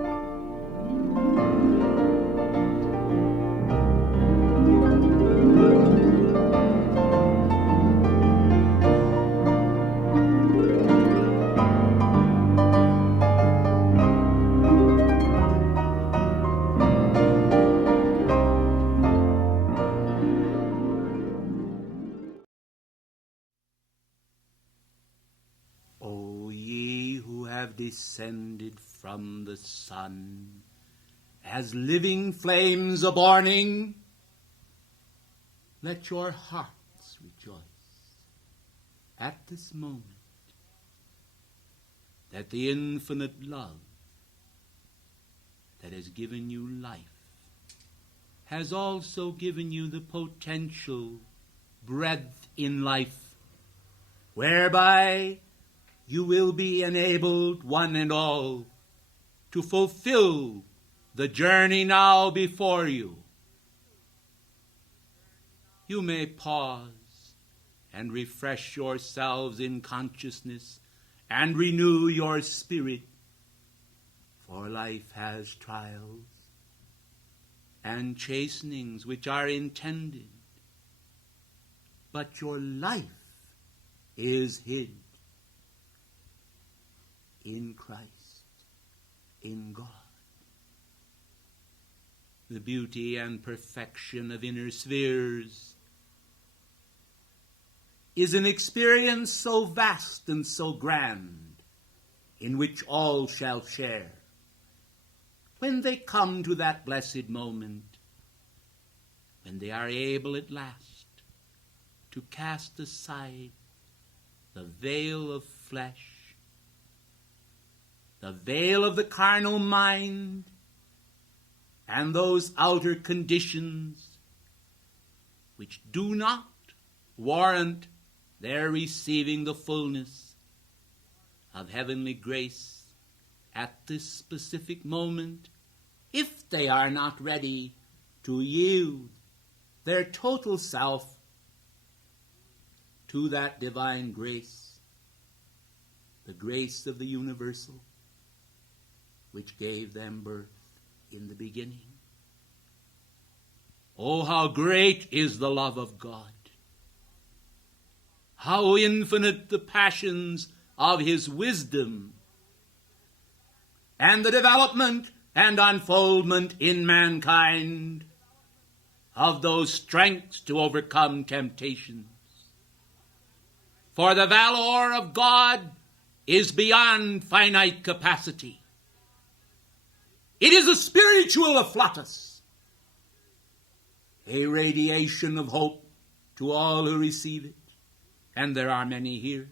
O ye who have descended from the sun as living flames a-burning, let your hearts rejoice at this moment that the infinite love that has given you life has also given you the potential breadth in life, whereby you will be enabled, one and all, to fulfill the journey now before you. You may pause and refresh yourselves in consciousness and renew your spirit, for life has trials and chastenings which are intended, but your life is hid in Christ, in God. The beauty and perfection of inner spheres is an experience so vast and so grand, in which all shall share. When they come to that blessed moment, when they are able at last to cast aside the veil of flesh, the veil of the carnal mind, and those outer conditions which do not warrant their receiving the fullness of heavenly grace at this specific moment, if they are not ready to yield their total self to that divine grace, the grace of the universal, which gave them birth in the beginning. Oh, how great is the love of God! How infinite the passions of his wisdom, and the development and unfoldment in mankind of those strengths to overcome temptations. For the valor of God is beyond finite capacity. It is a spiritual afflatus, a radiation of hope to all who receive it. And there are many here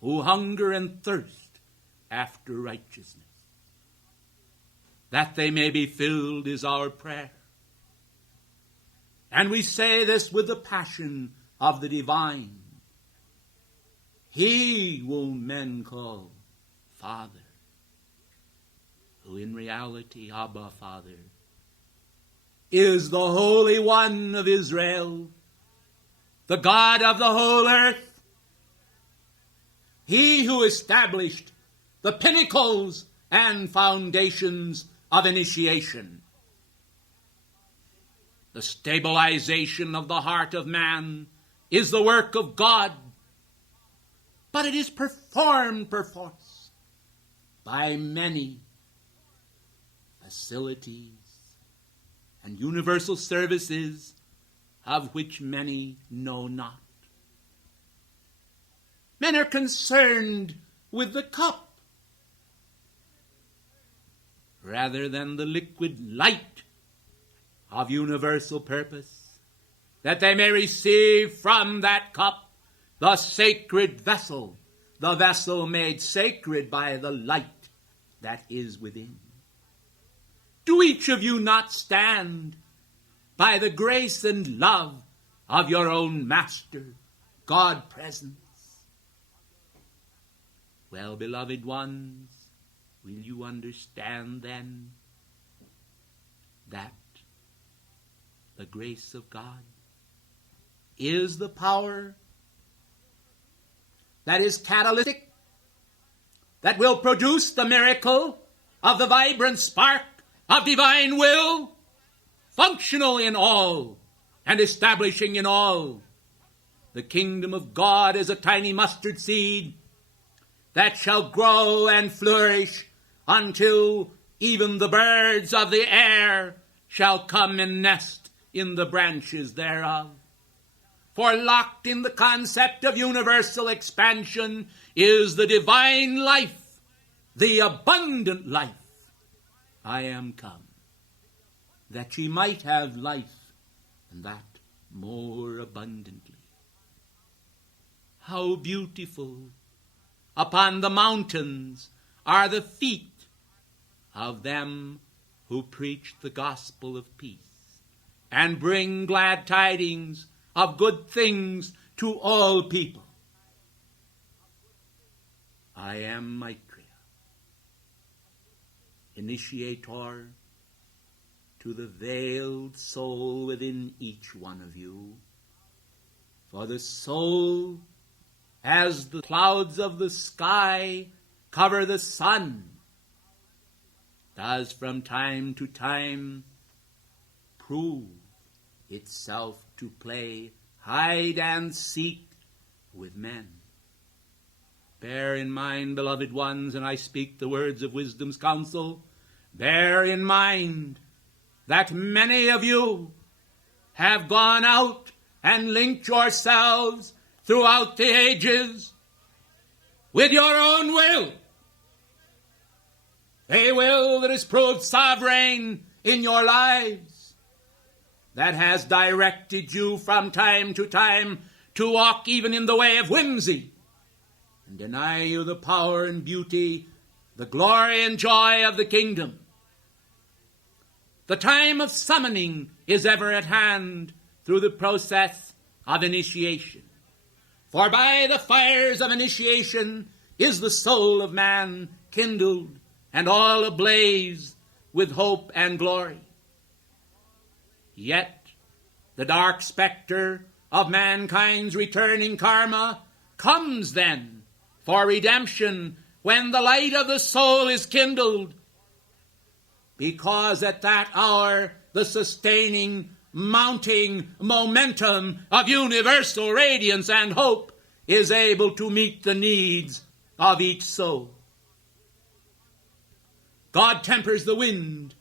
who hunger and thirst after righteousness. That they may be filled is our prayer. And we say this with the passion of the divine. He whom men call Father, who in reality, Abba, Father, is the Holy One of Israel, the God of the whole earth, he who established the pinnacles and foundations of initiation. The stabilization of the heart of man is the work of God, but it is performed perforce by many facilities and universal services of which many know not. Men are concerned with the cup rather than the liquid light of universal purpose, that they may receive from that cup the sacred vessel, the vessel made sacred by the light that is within. Do each of you not stand by the grace and love of your own Master, God presence? Well, beloved ones, will you understand then that the grace of God is the power that is catalytic, that will produce the miracle of the vibrant spark of divine will, functional in all and establishing in all. The kingdom of God is a tiny mustard seed that shall grow and flourish until even the birds of the air shall come and nest in the branches thereof. For locked in the concept of universal expansion is the divine life, the abundant life. I am come, that ye might have life, and that more abundantly. How beautiful upon the mountains are the feet of them who preach the gospel of peace and bring glad tidings of good things to all people. I am Maitreya, initiator to the veiled soul within each one of you. For the soul, as the clouds of the sky cover the sun, does from time to time prove itself to play hide and seek with men. Bear in mind, beloved ones, and I speak the words of wisdom's counsel, bear in mind that many of you have gone out and linked yourselves throughout the ages with your own will, a will that has proved sovereign in your lives, that has directed you from time to time to walk even in the way of whimsy and deny you the power and beauty, the glory and joy of the kingdom. The time of summoning is ever at hand through the process of initiation. For by the fires of initiation is the soul of man kindled and all ablaze with hope and glory. Yet the dark specter of mankind's returning karma comes then for redemption when the light of the soul is kindled, because at that hour the sustaining, mounting momentum of universal radiance and hope is able to meet the needs of each soul. God tempers the wind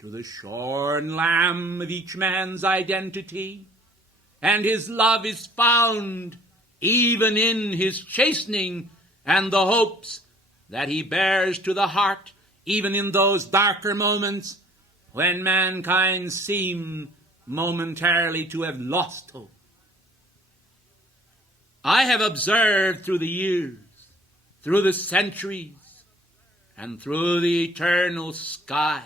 to the shorn lamb of each man's identity, and his love is found even in his chastening and the hopes that he bears to the heart, even in those darker moments when mankind seem momentarily to have lost hope. I have observed through the years, through the centuries, and through the eternal sky,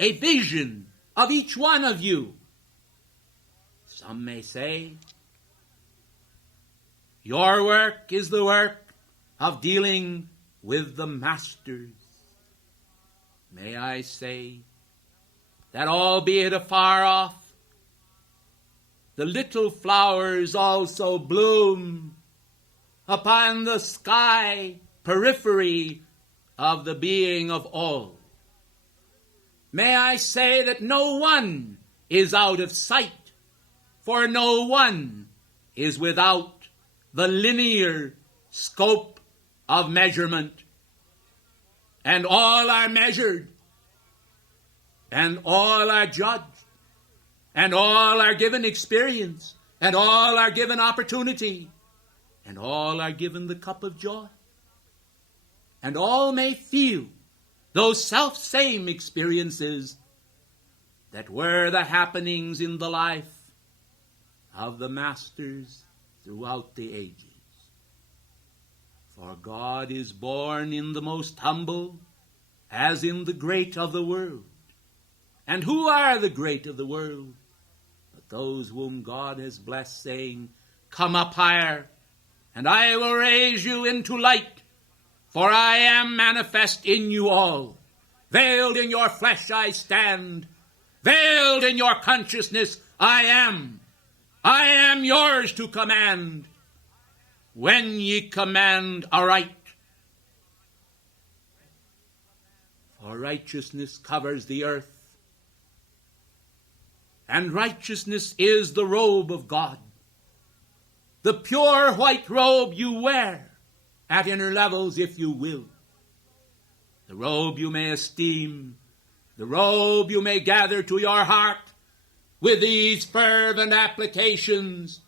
a vision of each one of you. Some may say, your work is the work of dealing with the masters. May I say that albeit afar off, the little flowers also bloom upon the sky periphery of the being of all. May I say that no one is out of sight, for no one is without the linear scope of measurement. And all are measured, and all are judged, and all are given experience, and all are given opportunity, and all are given the cup of joy. And all may feel those self-same experiences that were the happenings in the life of the masters throughout the ages. For God is born in the most humble as in the great of the world. And who are the great of the world? But those whom God has blessed, saying, come up higher, and I will raise you into light. For I am manifest in you all. Veiled in your flesh I stand. Veiled in your consciousness I am. I am yours to command. When ye command aright, For righteousness covers the earth, and righteousness is the robe of God. The pure white robe you wear at inner levels if you will. The robe you may esteem, the robe you may gather to your heart with these fervent applications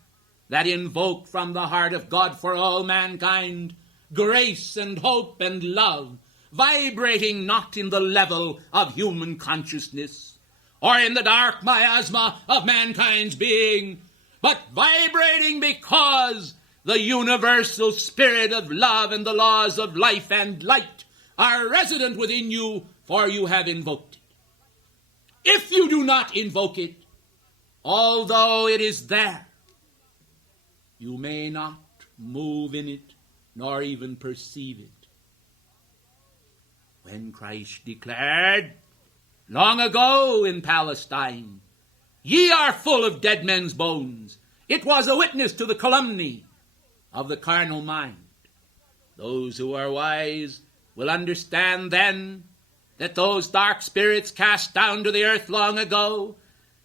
that invoke from the heart of God for all mankind grace and hope and love, vibrating not in the level of human consciousness or in the dark miasma of mankind's being, but vibrating because the universal spirit of love and the laws of life and light are resident within you, for you have invoked it. If you do not invoke it, although it is there, you may not move in it, nor even perceive it. When Christ declared long ago in Palestine, "Ye are full of dead men's bones," it was a witness to the calumny of the carnal mind. Those who are wise will understand then that those dark spirits cast down to the earth long ago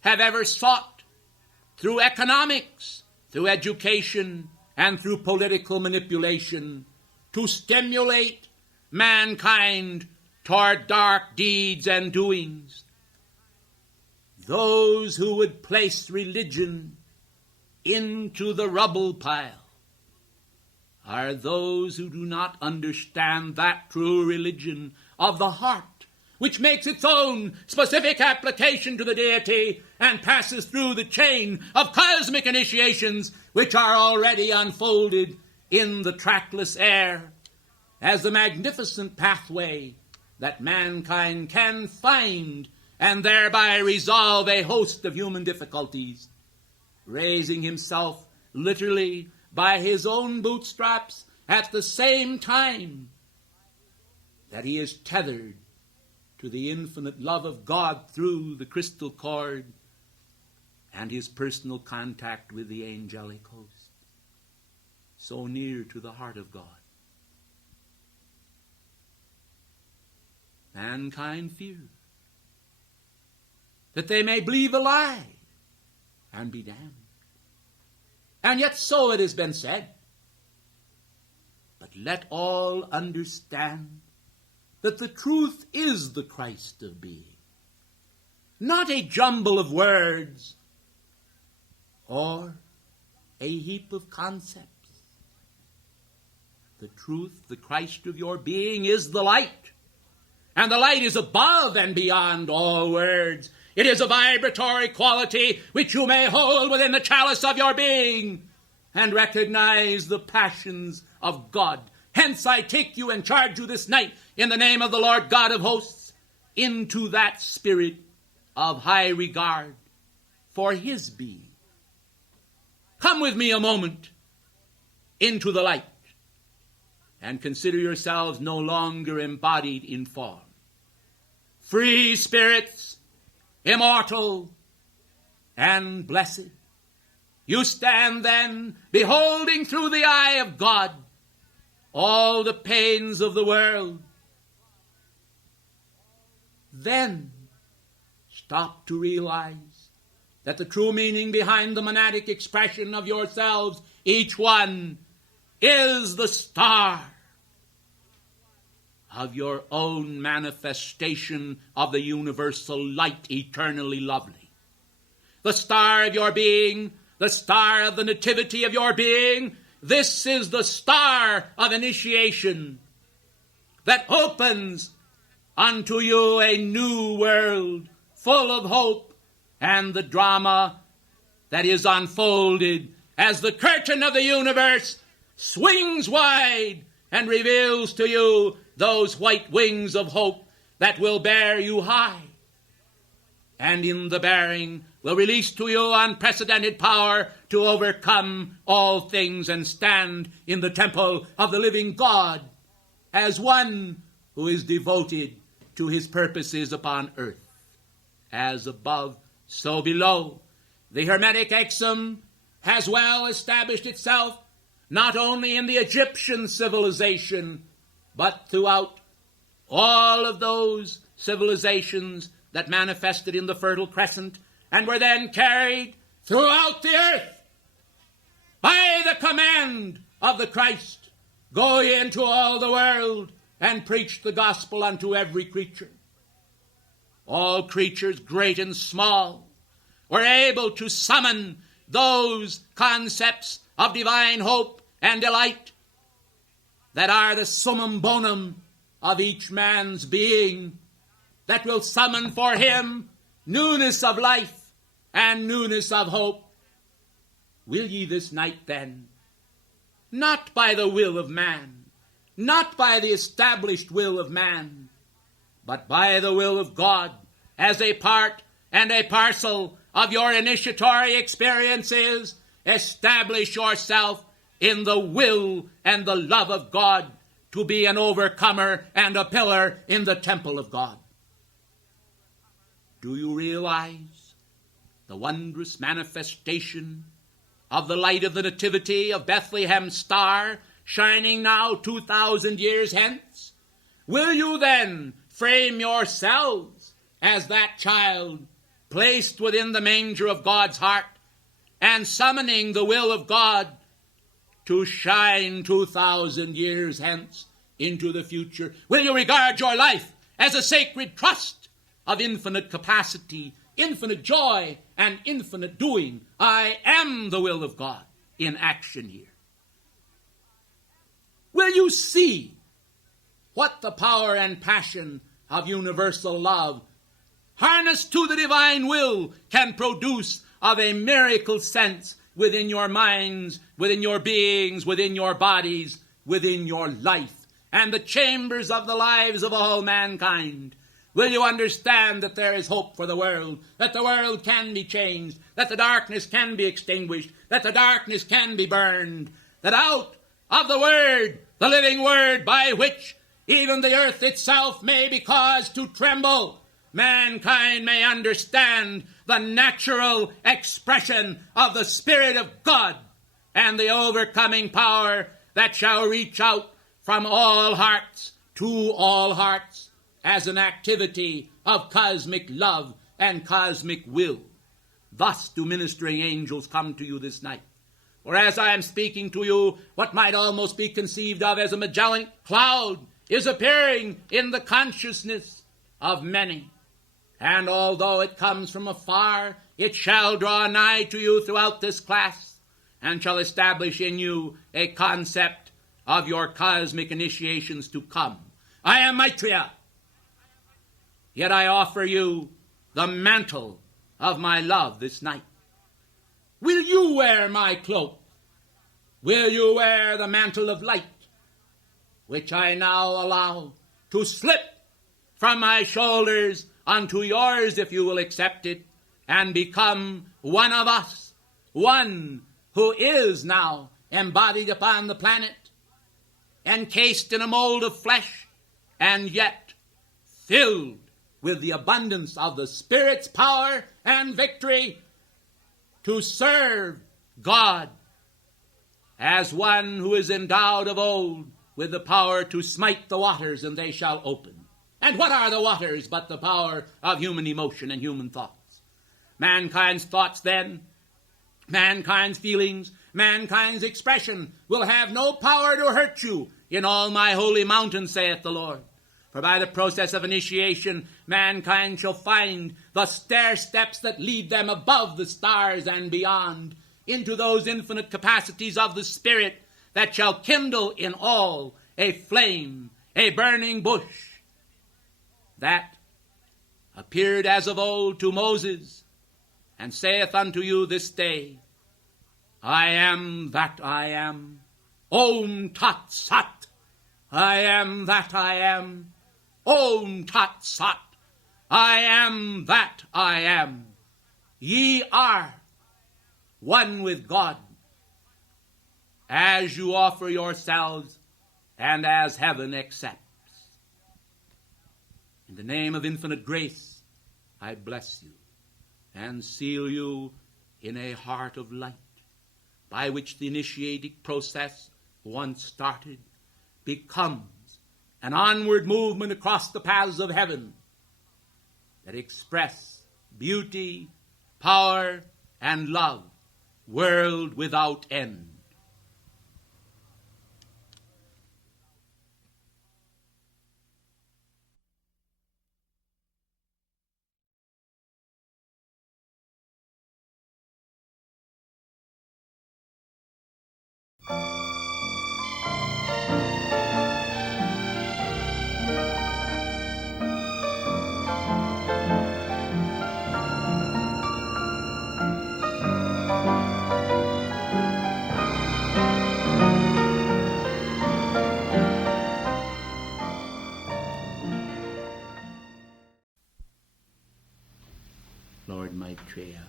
have ever sought, through economics, through education, and through political manipulation, to stimulate mankind toward dark deeds and doings. Those who would place religion into the rubble pile are those who do not understand that true religion of the heart, which makes its own specific application to the deity and passes through the chain of cosmic initiations which are already unfolded in the trackless air as the magnificent pathway that mankind can find and thereby resolve a host of human difficulties, raising himself literally by his own bootstraps at the same time that he is tethered to the infinite love of God through the crystal cord and his personal contact with the angelic host, so near to the heart of God. Mankind fears that they may believe a lie and be damned. And yet so it has been said. But let all understand that the truth is the Christ of being, not a jumble of words or a heap of concepts. The truth, the Christ of your being, is the light. And the light is above and beyond all words. It is a vibratory quality which you may hold within the chalice of your being and recognize the passions of God. Hence I take you and charge you this night in the name of the Lord God of hosts into that spirit of high regard for his being. Come with me a moment into the light and consider yourselves no longer embodied in form. Free spirits, immortal and blessed, you stand then beholding through the eye of God all the pains of the world. Then stop to realize that the true meaning behind the monadic expression of yourselves, each one, is the star of your own manifestation of the universal light, eternally lovely. The star of your being, the star of the nativity of your being, this is the star of initiation that opens unto you a new world full of hope and the drama that is unfolded as the curtain of the universe swings wide and reveals to you those white wings of hope that will bear you high, and in the bearing will release to you unprecedented power to overcome all things and stand in the temple of the living God as one who is devoted to his purposes upon earth. As above, so below. The Hermetic axiom has well established itself not only in the Egyptian civilization, but throughout all of those civilizations that manifested in the Fertile Crescent and were then carried throughout the earth by the command of the Christ. Go ye into all the world and preach the gospel unto every creature. All creatures, great and small, were able to summon those concepts of divine hope and delight that are the summum bonum of each man's being, that will summon for him newness of life and newness of hope. Will ye this night then, not by the will of man, not by the established will of man, but by the will of God, as a part and a parcel of your initiatory experiences, establish yourself in the will and the love of God to be an overcomer and a pillar in the temple of God? Do you realize the wondrous manifestation of the light of the nativity of Bethlehem's star shining now 2,000 years hence? Will you then frame yourselves as that child placed within the manger of God's heart and summoning the will of God to shine 2,000 years hence into the future? Will you regard your life as a sacred trust of infinite capacity, infinite joy, and infinite doing? I am the will of God in action here. Will you see what the power and passion of universal love, harnessed to the divine will, can produce of a miracle sense within your minds, within your beings, within your bodies, within your life, and the chambers of the lives of all mankind? Will you understand that there is hope for the world, that the world can be changed, that the darkness can be extinguished, that the darkness can be burned, that out of the Word, the living Word by which even the earth itself may be caused to tremble, mankind may understand the natural expression of the Spirit of God and the overcoming power that shall reach out from all hearts to all hearts as an activity of cosmic love and cosmic will. Thus do ministering angels come to you this night. For as I am speaking to you, what might almost be conceived of as a Magellanic cloud is appearing in the consciousness of many. And although it comes from afar, it shall draw nigh to you throughout this class and shall establish in you a concept of your cosmic initiations to come. I am Maitreya, yet I offer you the mantle of my love this night. Will you wear my cloak? Will you wear the mantle of light, which I now allow to slip from my shoulders unto yours, if you will accept it, and become one of us, one who is now embodied upon the planet, encased in a mold of flesh, and yet filled with the abundance of the Spirit's power and victory to serve God as one who is endowed of old with the power to smite the waters, and they shall open. And what are the waters but the power of human emotion and human thoughts? Mankind's thoughts then, mankind's feelings, mankind's expression will have no power to hurt you in all my holy mountain, saith the Lord. For by the process of initiation, mankind shall find the stair steps that lead them above the stars and beyond, into those infinite capacities of the Spirit that shall kindle in all a flame, a burning bush, that appeared as of old to Moses, and saith unto you this day, I am that I am. Om Tat Sat. I am that I am. Om Tat Sat. I am that I am. Ye are one with God, as you offer yourselves and as heaven accepts. In the name of infinite grace, I bless you and seal you in a heart of light, by which the initiatic process, once started, becomes an onward movement across the paths of heaven that express beauty, power, and love, world without end. Lord Maitreya,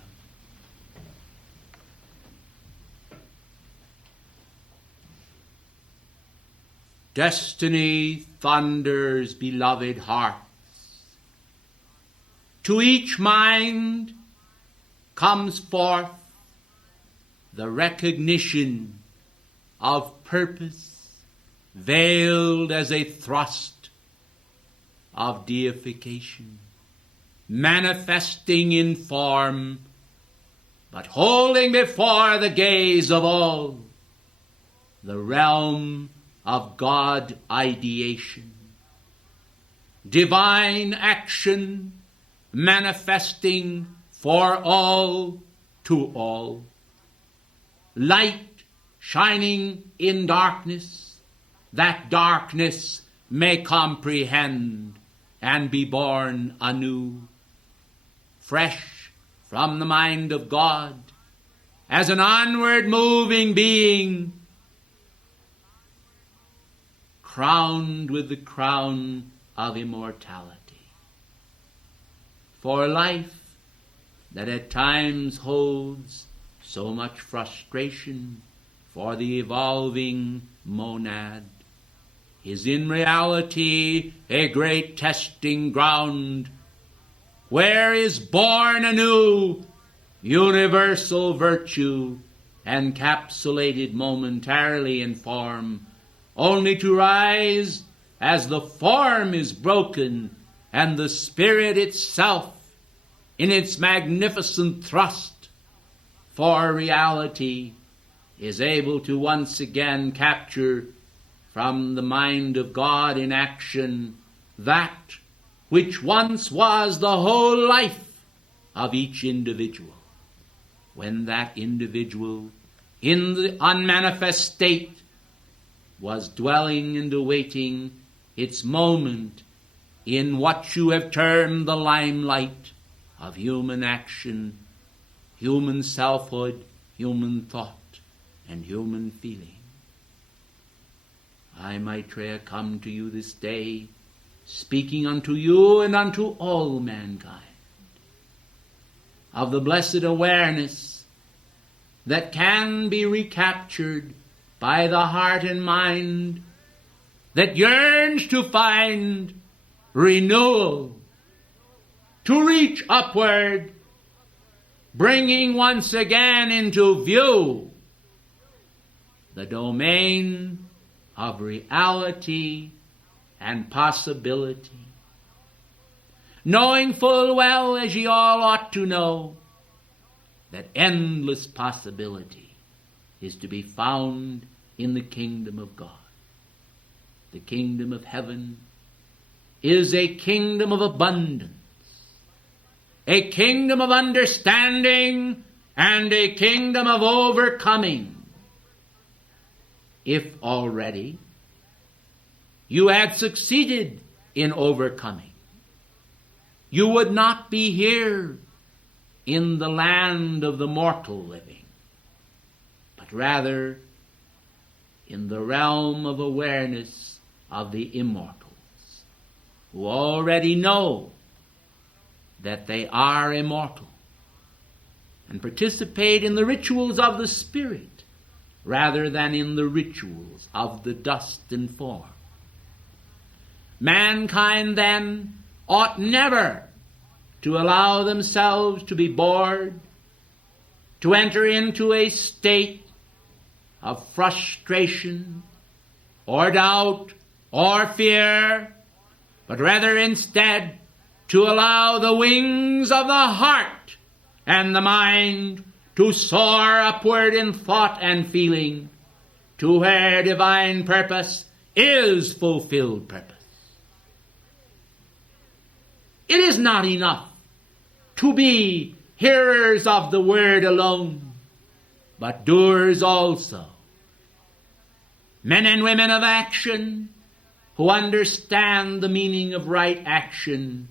destiny thunders beloved hearts. To each mind comes forth the recognition of purpose veiled as a thrust of deification, manifesting in form, but holding before the gaze of all the realm of God ideation. Divine action manifesting for all to all. Light shining in darkness, that darkness may comprehend and be born anew. Fresh from the mind of God, as an onward moving being, crowned with the crown of immortality. For life that at times holds so much frustration for the evolving monad is in reality a great testing ground where is born anew universal virtue, encapsulated momentarily in form, only to rise as the form is broken and the spirit itself in its magnificent thrust for reality is able to once again capture from the mind of God in action that which once was the whole life of each individual. When that individual in the unmanifest state was dwelling and awaiting its moment in what you have termed the limelight of human action, human selfhood, human thought, and human feeling. I, Maitreya, come to you this day, speaking unto you and unto all mankind of the blessed awareness that can be recaptured by the heart and mind that yearns to find renewal, to reach upward, bringing once again into view the domain of reality and possibility, knowing full well, as ye all ought to know, that endless possibility is to be found in the kingdom of God. The kingdom of heaven is a kingdom of abundance, a kingdom of understanding, and a kingdom of overcoming. If already you had succeeded in overcoming, you would not be here in the land of the mortal living, but rather in the realm of awareness of the immortals, who already know that they are immortal and participate in the rituals of the spirit rather than in the rituals of the dust and form. Mankind, then, ought never to allow themselves to be bored, to enter into a state of frustration or doubt or fear, but rather instead to allow the wings of the heart and the mind to soar upward in thought and feeling to where divine purpose is fulfilled purpose. It is not enough to be hearers of the word alone, but doers also. Men and women of action who understand the meaning of right action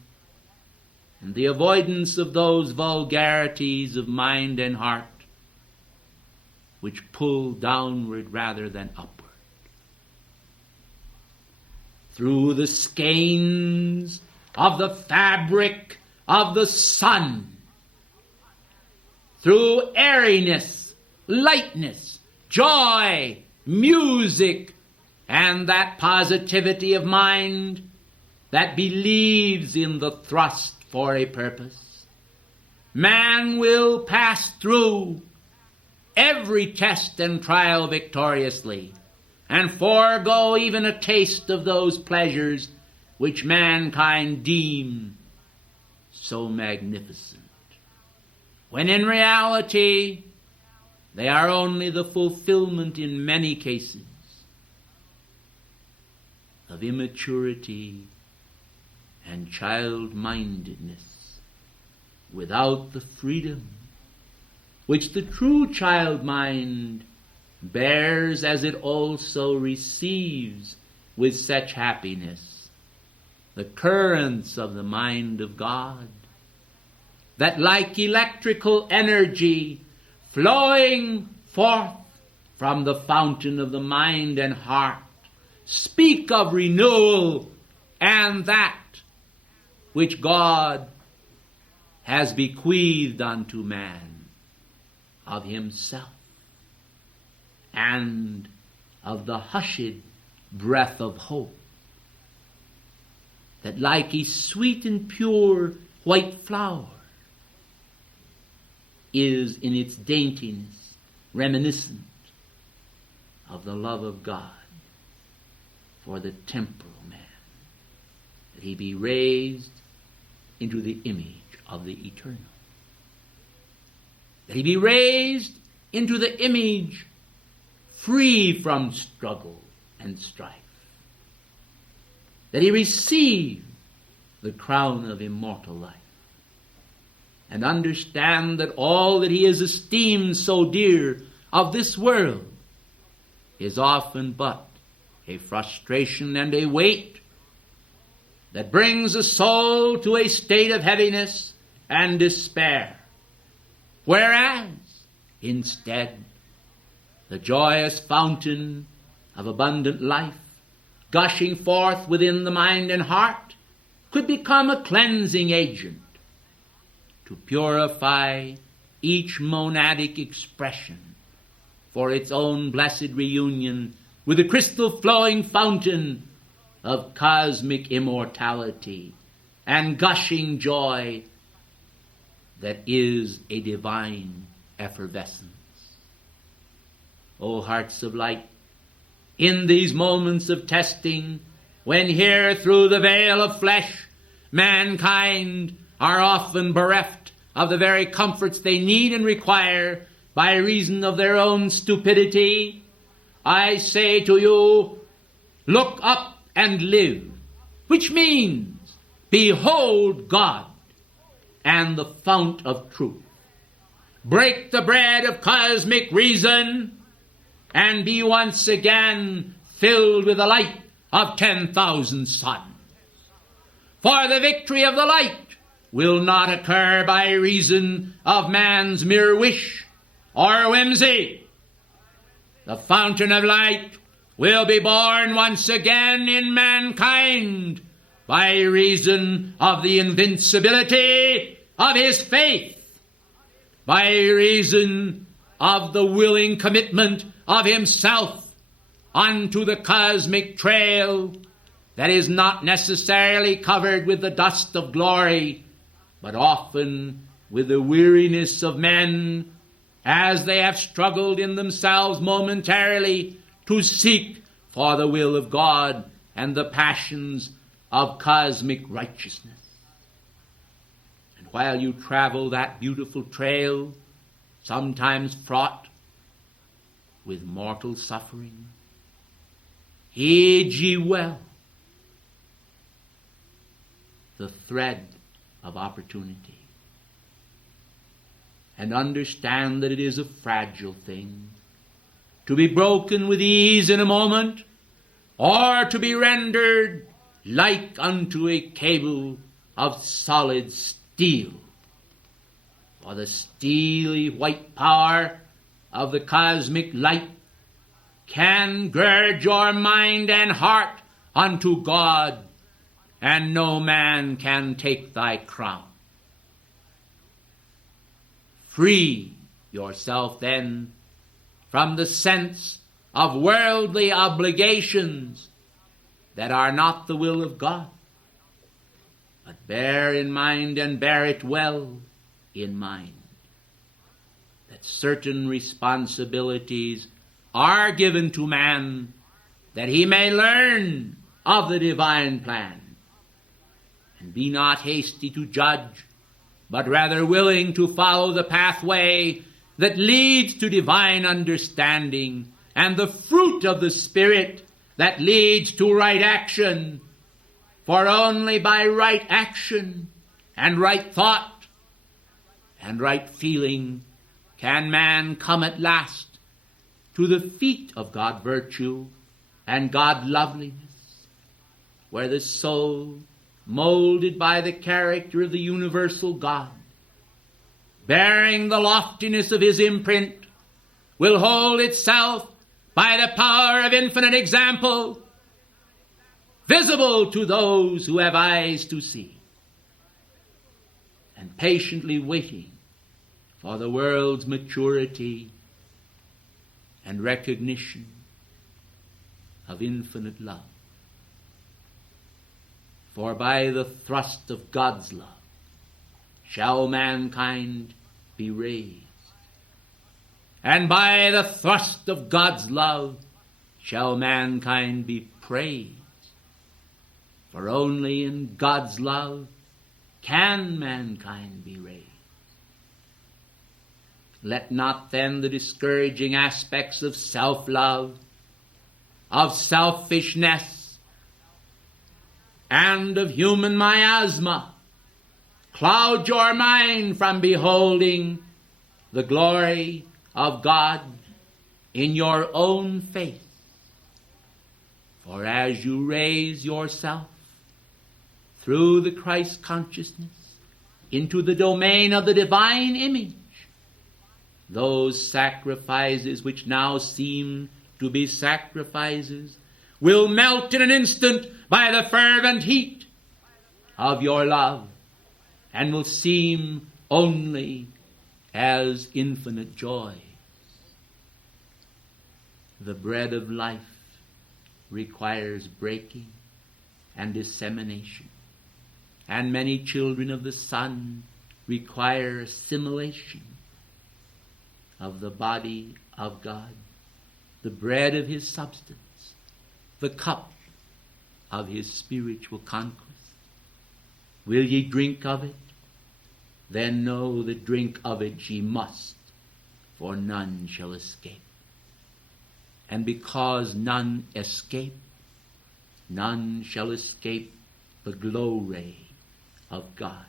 and the avoidance of those vulgarities of mind and heart which pull downward rather than upward. Through the skeins of the fabric of the sun, through airiness, lightness, joy, music, and that positivity of mind that believes in the thrust for a purpose, man will pass through every test and trial victoriously and forego even a taste of those pleasures which mankind deem so magnificent, when in reality they are only the fulfillment in many cases of immaturity and child-mindedness, without the freedom which the true child mind bears as it also receives with such happiness the currents of the mind of God, that like electrical energy flowing forth from the fountain of the mind and heart, speak of renewal and that which God has bequeathed unto man of himself, and of the hushed breath of hope, that like a sweet and pure white flower is in its daintiness reminiscent of the love of God for the temporal man, that he be raised into the image of the eternal, that he be raised into the image free from struggle and strife, that he receive the crown of immortal life, and understand that all that he has esteemed so dear of this world is often but a frustration and a weight that brings a soul to a state of heaviness and despair, whereas instead the joyous fountain of abundant life gushing forth within the mind and heart could become a cleansing agent to purify each monadic expression for its own blessed reunion with the crystal flowing fountain of cosmic immortality and gushing joy that is a divine effervescence. O hearts of light, in these moments of testing, when here through the veil of flesh mankind are often bereft of the very comforts they need and require by reason of their own stupidity, I say to you, look up and live, which means behold God and the fount of truth. Break the bread of cosmic reason and be once again filled with the light of 10,000 suns. For the victory of the light will not occur by reason of man's mere wish or whimsy. The fountain of light will be born once again in mankind by reason of the invincibility of his faith, by reason of the willing commitment of himself unto the cosmic trail that is not necessarily covered with the dust of glory, but often with the weariness of men as they have struggled in themselves momentarily to seek for the will of God and the passions of cosmic righteousness. while you travel that beautiful trail, sometimes fraught with mortal suffering, heed ye well the thread of opportunity, and understand that it is a fragile thing, to be broken with ease in a moment, or to be rendered like unto a cable of solid steel. For the steely white power of the cosmic light can gird your mind and heart unto God, and no man can take thy crown. Free yourself then from the sense of worldly obligations that are not the will of God, but bear in mind, and bear it well in mind, that certain responsibilities are given to man that he may learn of the divine plan, and be not hasty to judge, but rather willing to follow the pathway that leads to divine understanding and the fruit of the Spirit that leads to right action. For only by right action and right thought and right feeling can man come at last to the feet of God virtue and God loveliness, where the soul, molded by the character of the universal God, bearing the loftiness of his imprint, will hold itself by the power of infinite example, visible to those who have eyes to see, and patiently waiting for the world's maturity and recognition of infinite love. For by the thrust of God's love shall mankind be raised, and by the thrust of God's love shall mankind be praised. For only in God's love can mankind be raised. Let not then the discouraging aspects of self-love, of selfishness, and of human miasma cloud your mind from beholding the glory of God in your own face. For as you raise yourself through the Christ consciousness into the domain of the divine image, those sacrifices which now seem to be sacrifices will melt in an instant by the fervent heat of your love, and will seem only as infinite joy. The bread of life requires breaking and dissemination, and many children of the Son require assimilation of the body of God, the bread of his substance, the cup of his spiritual conquest. Will ye drink of it? Then know that drink of it ye must, for none shall escape. And because none escape, none shall escape the glow ray of God.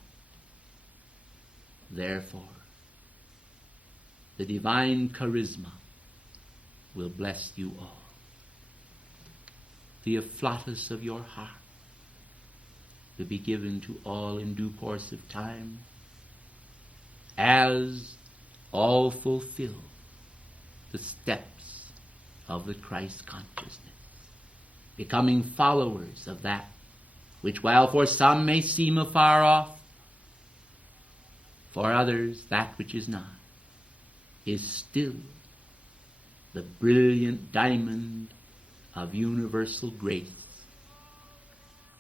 Therefore, the divine charisma will bless you all. The afflatus of your heart will be given to all in due course of time, as all fulfill the steps of the Christ consciousness, becoming followers of that which, while for some may seem afar off, for others that which is not, is still the brilliant diamond of universal grace,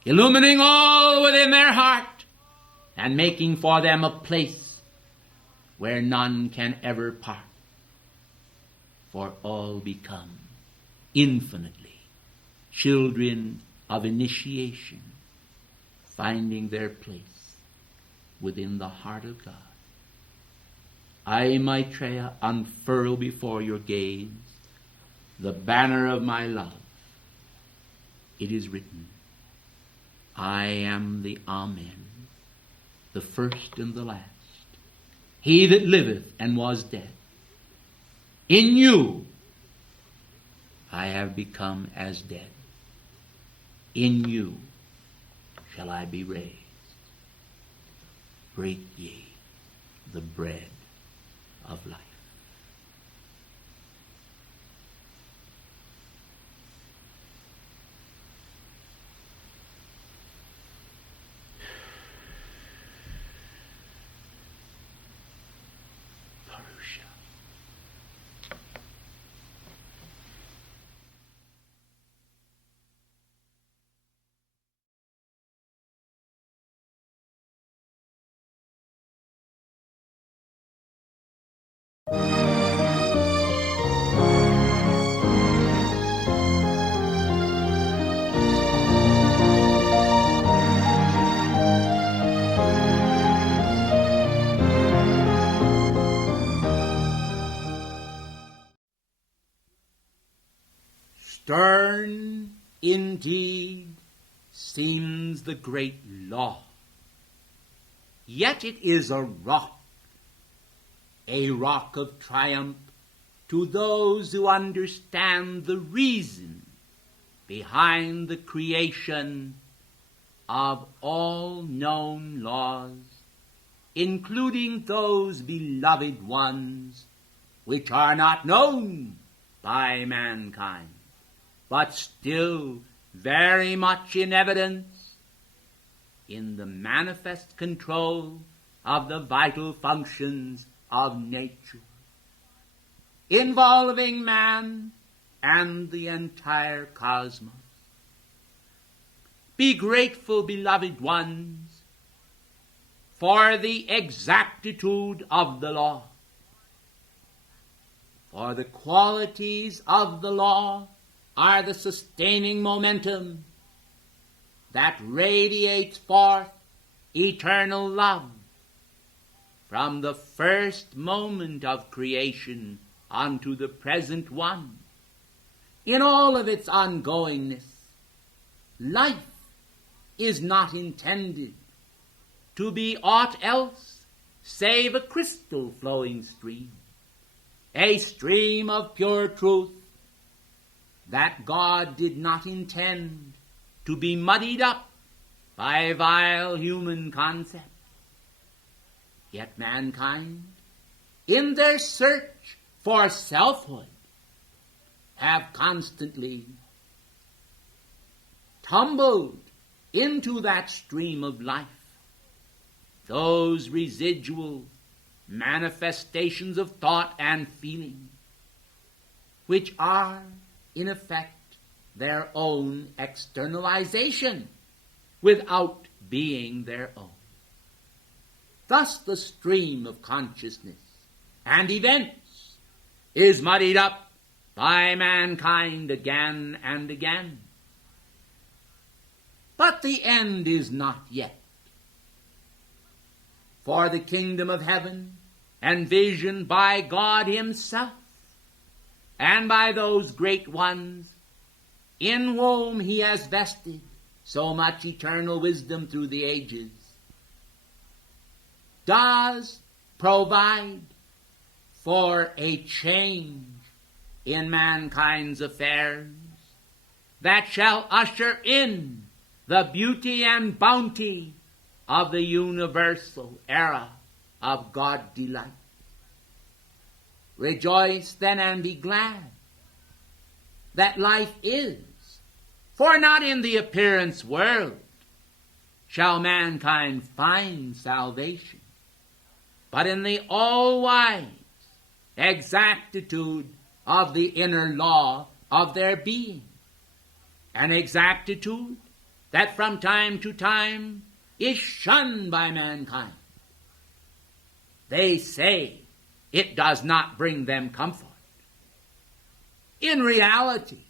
illumining all within their heart and making for them a place where none can ever part, for all become infinitely children of initiation, finding their place within the heart of God. I, Maitreya, unfurl before your gaze the banner of my love. It is written, I am the Amen, the first and the last, he that liveth and was dead. In you I have become as dead. In you shall I be raised. Break ye the bread of life. Stern indeed seems the great law, yet it is a rock of triumph to those who understand the reason behind the creation of all known laws, including those beloved ones which are not known by mankind, but still very much in evidence in the manifest control of the vital functions of nature, involving man and the entire cosmos. Be grateful, beloved ones, for the exactitude of the law, for the qualities of the law are the sustaining momentum that radiates forth eternal love from the first moment of creation unto the present one. In all of its ongoingness, life is not intended to be aught else save a crystal flowing stream, a stream of pure truth that God did not intend to be muddied up by vile human concepts. Yet mankind, in their search for selfhood, have constantly tumbled into that stream of life those residual manifestations of thought and feeling, which are, in effect, their own externalization without being their own. Thus the stream of consciousness and events is muddied up by mankind again and again. But the end is not yet. For the kingdom of heaven, envisioned by God himself, and by those great ones in whom he has vested so much eternal wisdom through the ages, does provide for a change in mankind's affairs that shall usher in the beauty and bounty of the universal era of God delight. Rejoice then and be glad that life is, for not in the appearance world shall mankind find salvation, but in the all-wise exactitude of the inner law of their being, an exactitude that from time to time is shunned by mankind. They say it does not bring them comfort. In reality,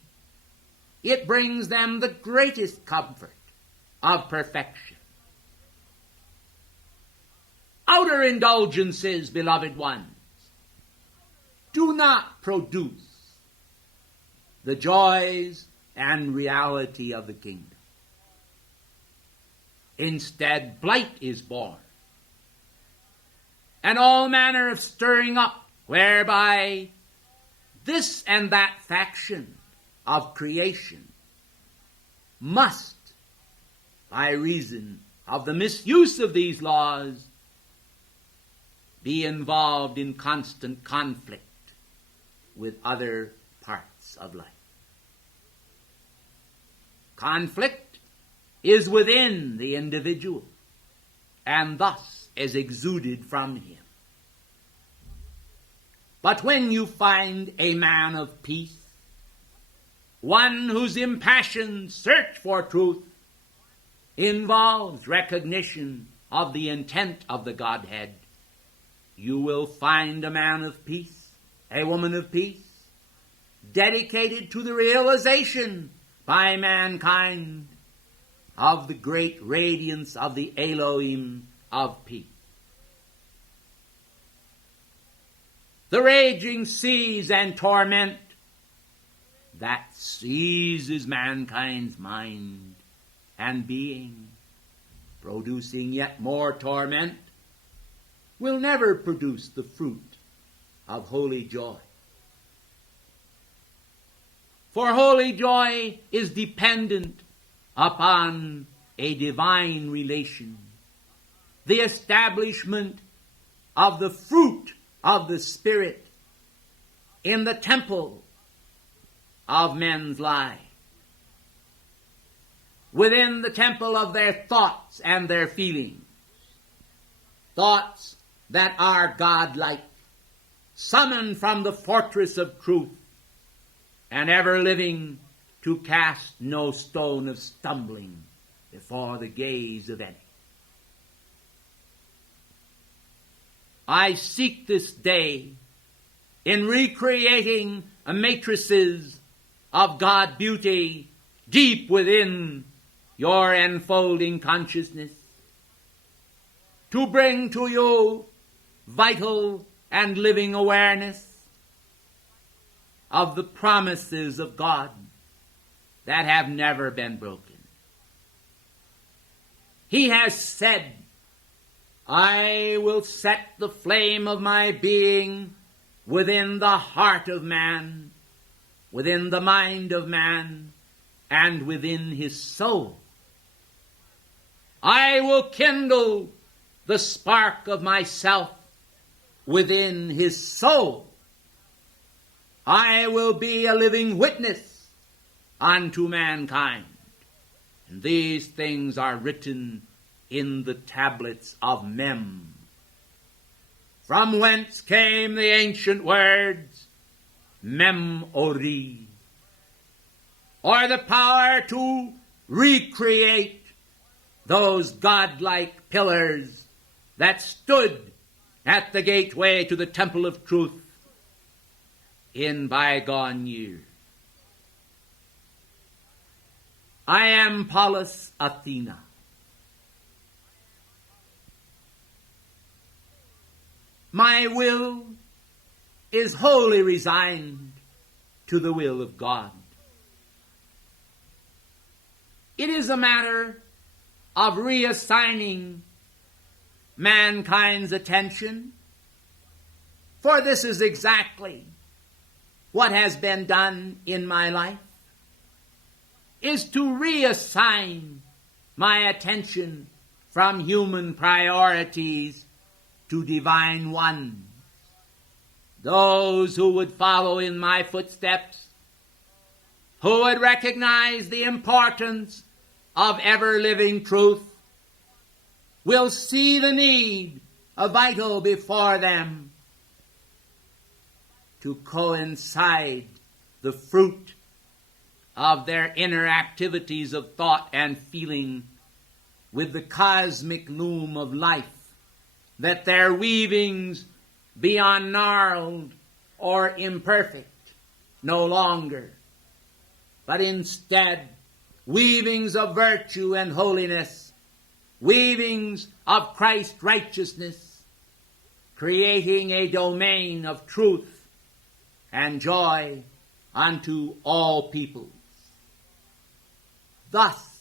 it brings them the greatest comfort of perfection. outer indulgences, beloved ones, do not produce the joys and reality of the kingdom. Instead, blight is born, and all manner of stirring up, whereby this and that faction of creation must, by reason of the misuse of these laws, be involved in constant conflict with other parts of life. Conflict is within the individual, and thus is exuded from him. But when you find a man of peace, one whose impassioned search for truth involves recognition of the intent of the Godhead, you will find a man of peace, a woman of peace, dedicated to the realization by mankind of the great radiance of the Elohim of peace. The raging seas and torment that seizes mankind's mind and being, producing yet more torment, will never produce the fruit of holy joy. For holy joy is dependent upon a divine relation, the establishment of the fruit of the Spirit in the temple of men's lives, within the temple of their thoughts and their feelings, thoughts that are godlike, summoned from the fortress of truth, and ever living to cast no stone of stumbling before the gaze of any. I seek this day in recreating matrices of God beauty deep within your enfolding consciousness, to bring to you vital and living awareness of the promises of God that have never been broken. He has said, I will set the flame of my being within the heart of man, within the mind of man, and within his soul. I will kindle the spark of myself within his soul. I will be a living witness unto mankind. And these things are written in the tablets of Mem, from whence came the ancient words Mem-ori, or the power to recreate those godlike pillars that stood at the gateway to the temple of truth in bygone years. I am Pallas Athena. My will is wholly resigned to the will of God. It is a matter of reassigning mankind's attention, for this is exactly what has been done in my life, is to reassign my attention from human priorities to divine ones. Those who would follow in my footsteps, who would recognize the importance of ever-living truth, will see the need of vital before them to coincide the fruit of their inner activities of thought and feeling with the cosmic loom of life, that their weavings be ungnarled or imperfect no longer, but instead weavings of virtue and holiness, weavings of Christ's righteousness, creating a domain of truth and joy unto all peoples. Thus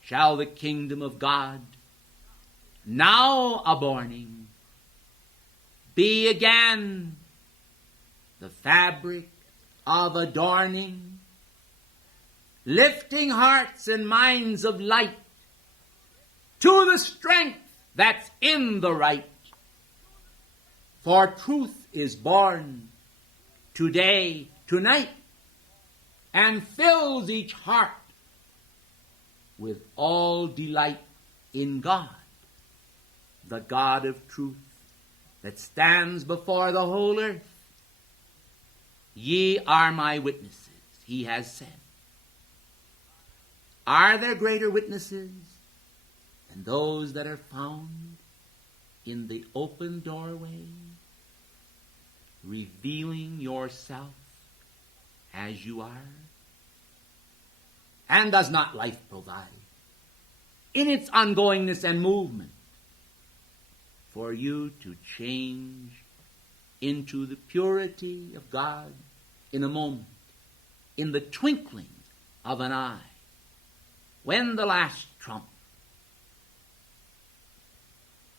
shall the kingdom of God, now a-borning, be again the fabric of adorning, lifting hearts and minds of light to the strength that's in the right. For truth is born today, tonight, and fills each heart with all delight in God, the God of truth that stands before the whole earth. Ye are my witnesses, he has said. Are there greater witnesses than those that are found in the open doorway, revealing yourself as you are? And does not life provide, in its ongoingness and movement, for you to change into the purity of God in a moment, in the twinkling of an eye, when the last trump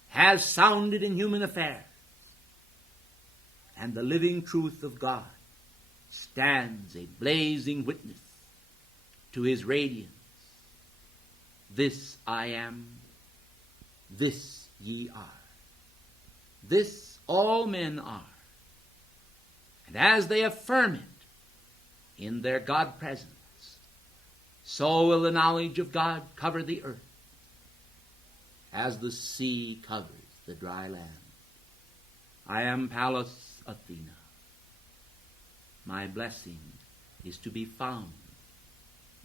has sounded in human affairs, and the living truth of God stands a blazing witness to his radiance. This I am, this ye are. This all men are. And as they affirm it in their God presence, so will the knowledge of God cover the earth, as the sea covers the dry land. I am Pallas Athena. My blessing is to be found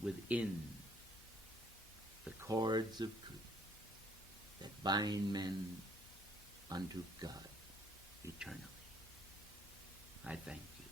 within the cords of truth that bind men unto God eternally. I thank you.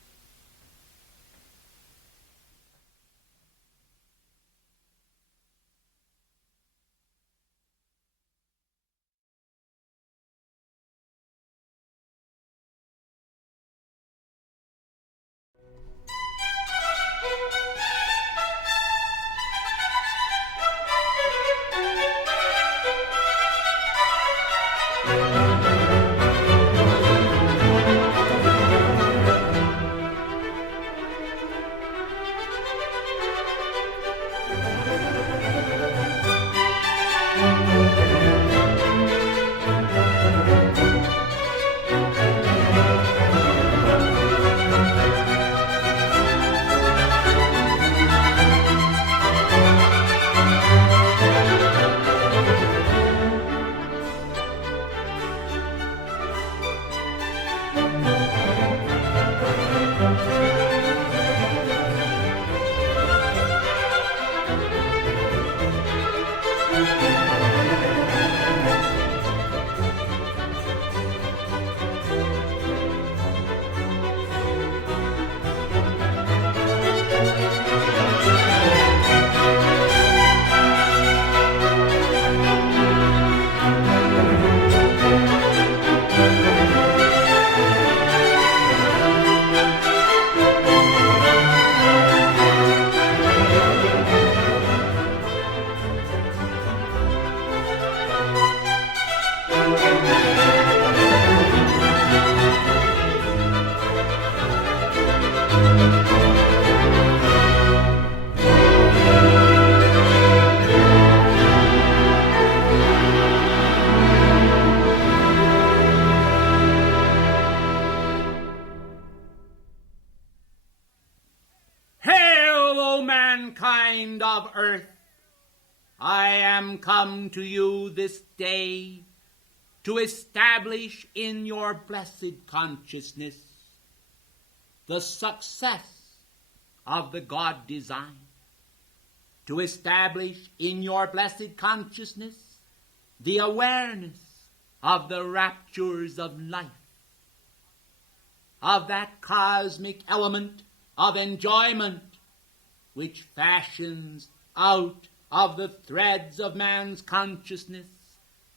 Mankind of earth, I am come to you this day to establish in your blessed consciousness the success of the God design, to establish in your blessed consciousness the awareness of the raptures of life, of that cosmic element of enjoyment which fashions out of the threads of man's consciousness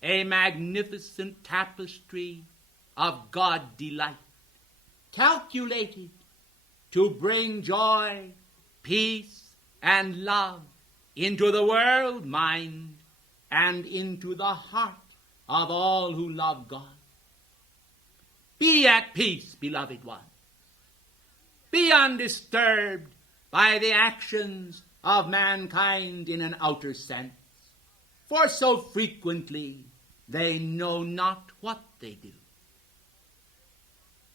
a magnificent tapestry of God delight, calculated to bring joy, peace, and love into the world mind and into the heart of all who love God. Be at peace, beloved ones. Be undisturbed by the actions of mankind in an outer sense, for so frequently they know not what they do.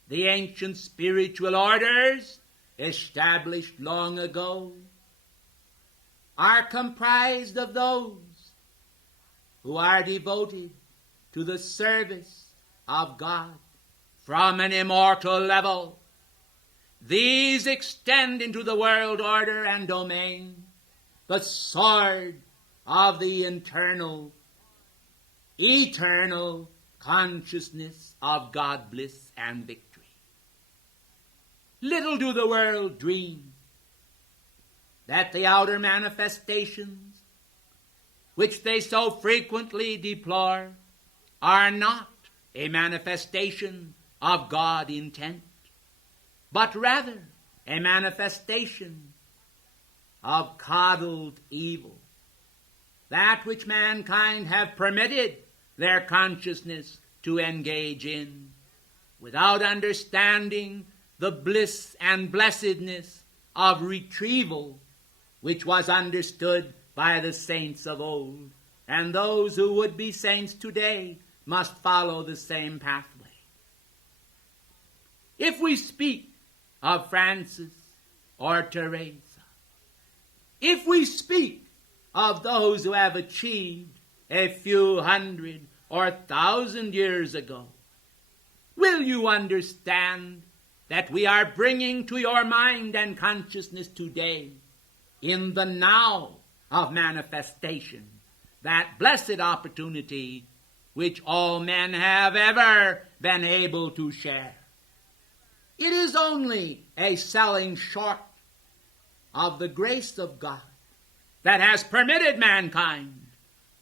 The ancient spiritual orders, established long ago, are comprised of those who are devoted to the service of God from an immortal level. These extend into the world order and domain the sword of the internal, eternal consciousness of God bliss and victory. Little do the world dream that the outer manifestations, which they so frequently deplore, are not a manifestation of God intent, but rather a manifestation of coddled evil, that which mankind have permitted their consciousness to engage in, without understanding the bliss and blessedness of retrieval, which was understood by the saints of old, and those who would be saints today must follow the same pathway. If we speak of Francis or Teresa, if we speak of those who have achieved a few hundred or 1,000 years ago, will you understand that we are bringing to your mind and consciousness today, in the now of manifestation, that blessed opportunity which all men have ever been able to share? It is only a selling short of the grace of God that has permitted mankind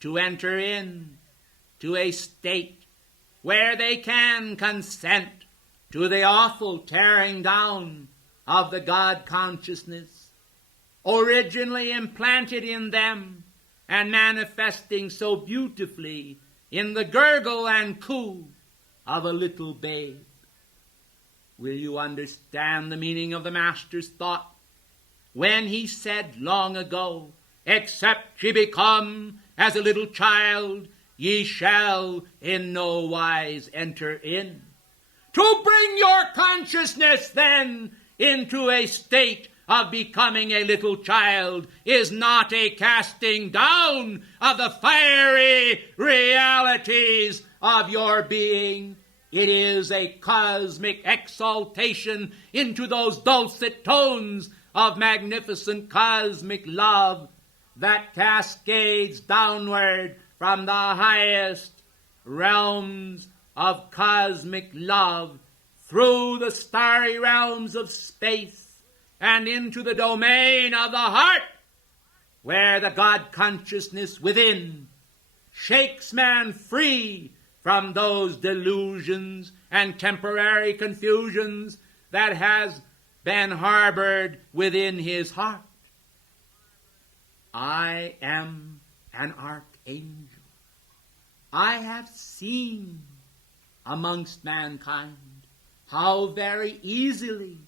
to enter in to a state where they can consent to the awful tearing down of the God consciousness originally implanted in them and manifesting so beautifully in the gurgle and coo of a little babe. Will you understand the meaning of the Master's thought when he said long ago, "Except ye become as a little child, ye shall in no wise enter in"? To bring your consciousness then into a state of becoming a little child is not a casting down of the fiery realities of your being. It is a cosmic exaltation into those dulcet tones of magnificent cosmic love that cascades downward from the highest realms of cosmic love through the starry realms of space and into the domain of the heart, where the God consciousness within shakes man free from those delusions and temporary confusions that has been harbored within his heart. I am an archangel. I have seen amongst mankind how very easily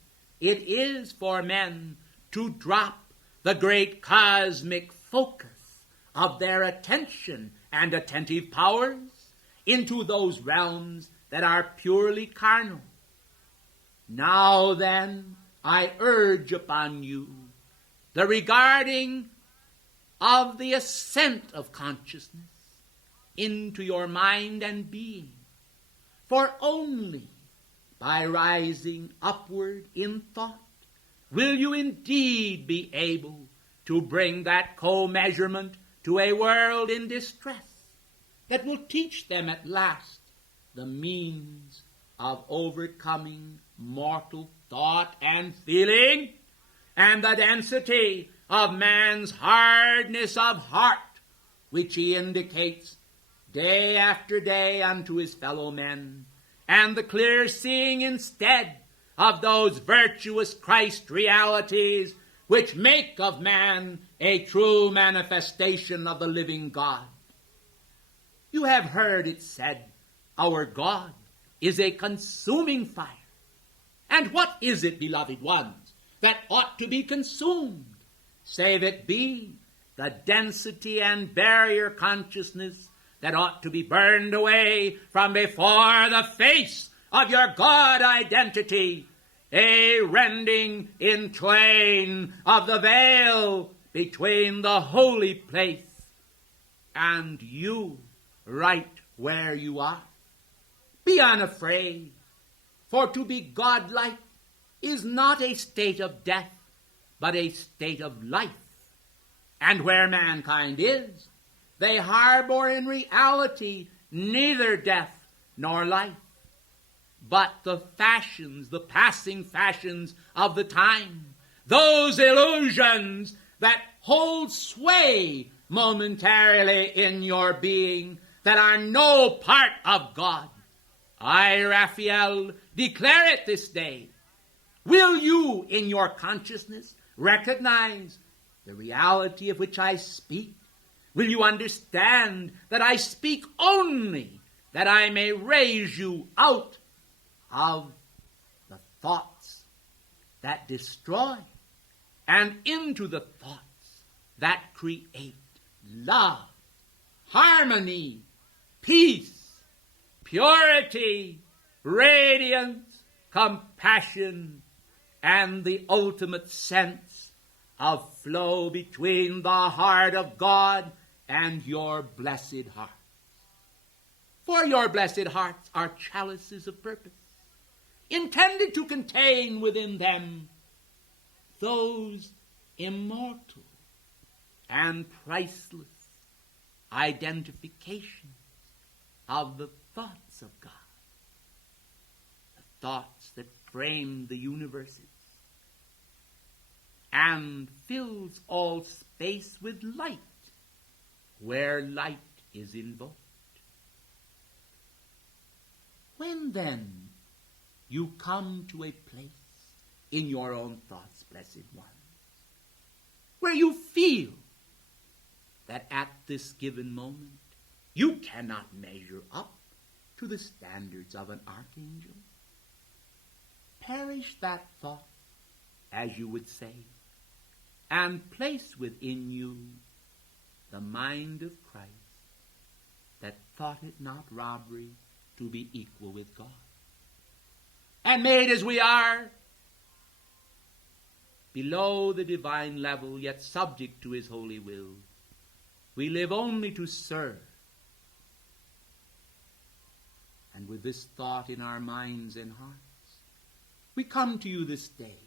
it is for men to drop the great cosmic focus of their attention and attentive powers into those realms that are purely carnal. Now then, I urge upon you the regarding of the ascent of consciousness into your mind and being. For only by rising upward in thought will you indeed be able to bring that co-measurement to a world in distress that will teach them at last the means of overcoming mortal thought and feeling and the density of man's hardness of heart, which he indicates day after day unto his fellow men, and the clear seeing instead of those virtuous Christ realities which make of man a true manifestation of the living God. You have heard it said, our God is a consuming fire. And what is it, beloved ones, that ought to be consumed, save it be the density and barrier consciousness that ought to be burned away from before the face of your God identity, a rending in twain of the veil between the holy place and you right where you are. Be unafraid, for to be godlike is not a state of death, but a state of life. And where mankind is, they harbor in reality neither death nor life, but the fashions, the passing fashions of the time, those illusions that hold sway momentarily in your being, that are no part of God. I, Raphael, declare it this day. Will you, in your consciousness, recognize the reality of which I speak? Will you understand that I speak only that I may raise you out of the thoughts that destroy and into the thoughts that create love, harmony, peace, purity, radiance, compassion, and the ultimate sense of flow between the heart of God and your blessed hearts. For your blessed hearts are chalices of purpose, intended to contain within them those immortal and priceless identifications of the thoughts of God, the thoughts that frame the universes and fills all space with light where light is invoked. When then you come to a place in your own thoughts, blessed ones, where you feel that at this given moment you cannot measure up to the standards of an archangel, perish that thought, as you would say, and place within you the mind of Christ that thought it not robbery to be equal with God. And made as we are, below the divine level, yet subject to his holy will, we live only to serve. And with this thought in our minds and hearts, we come to you this day,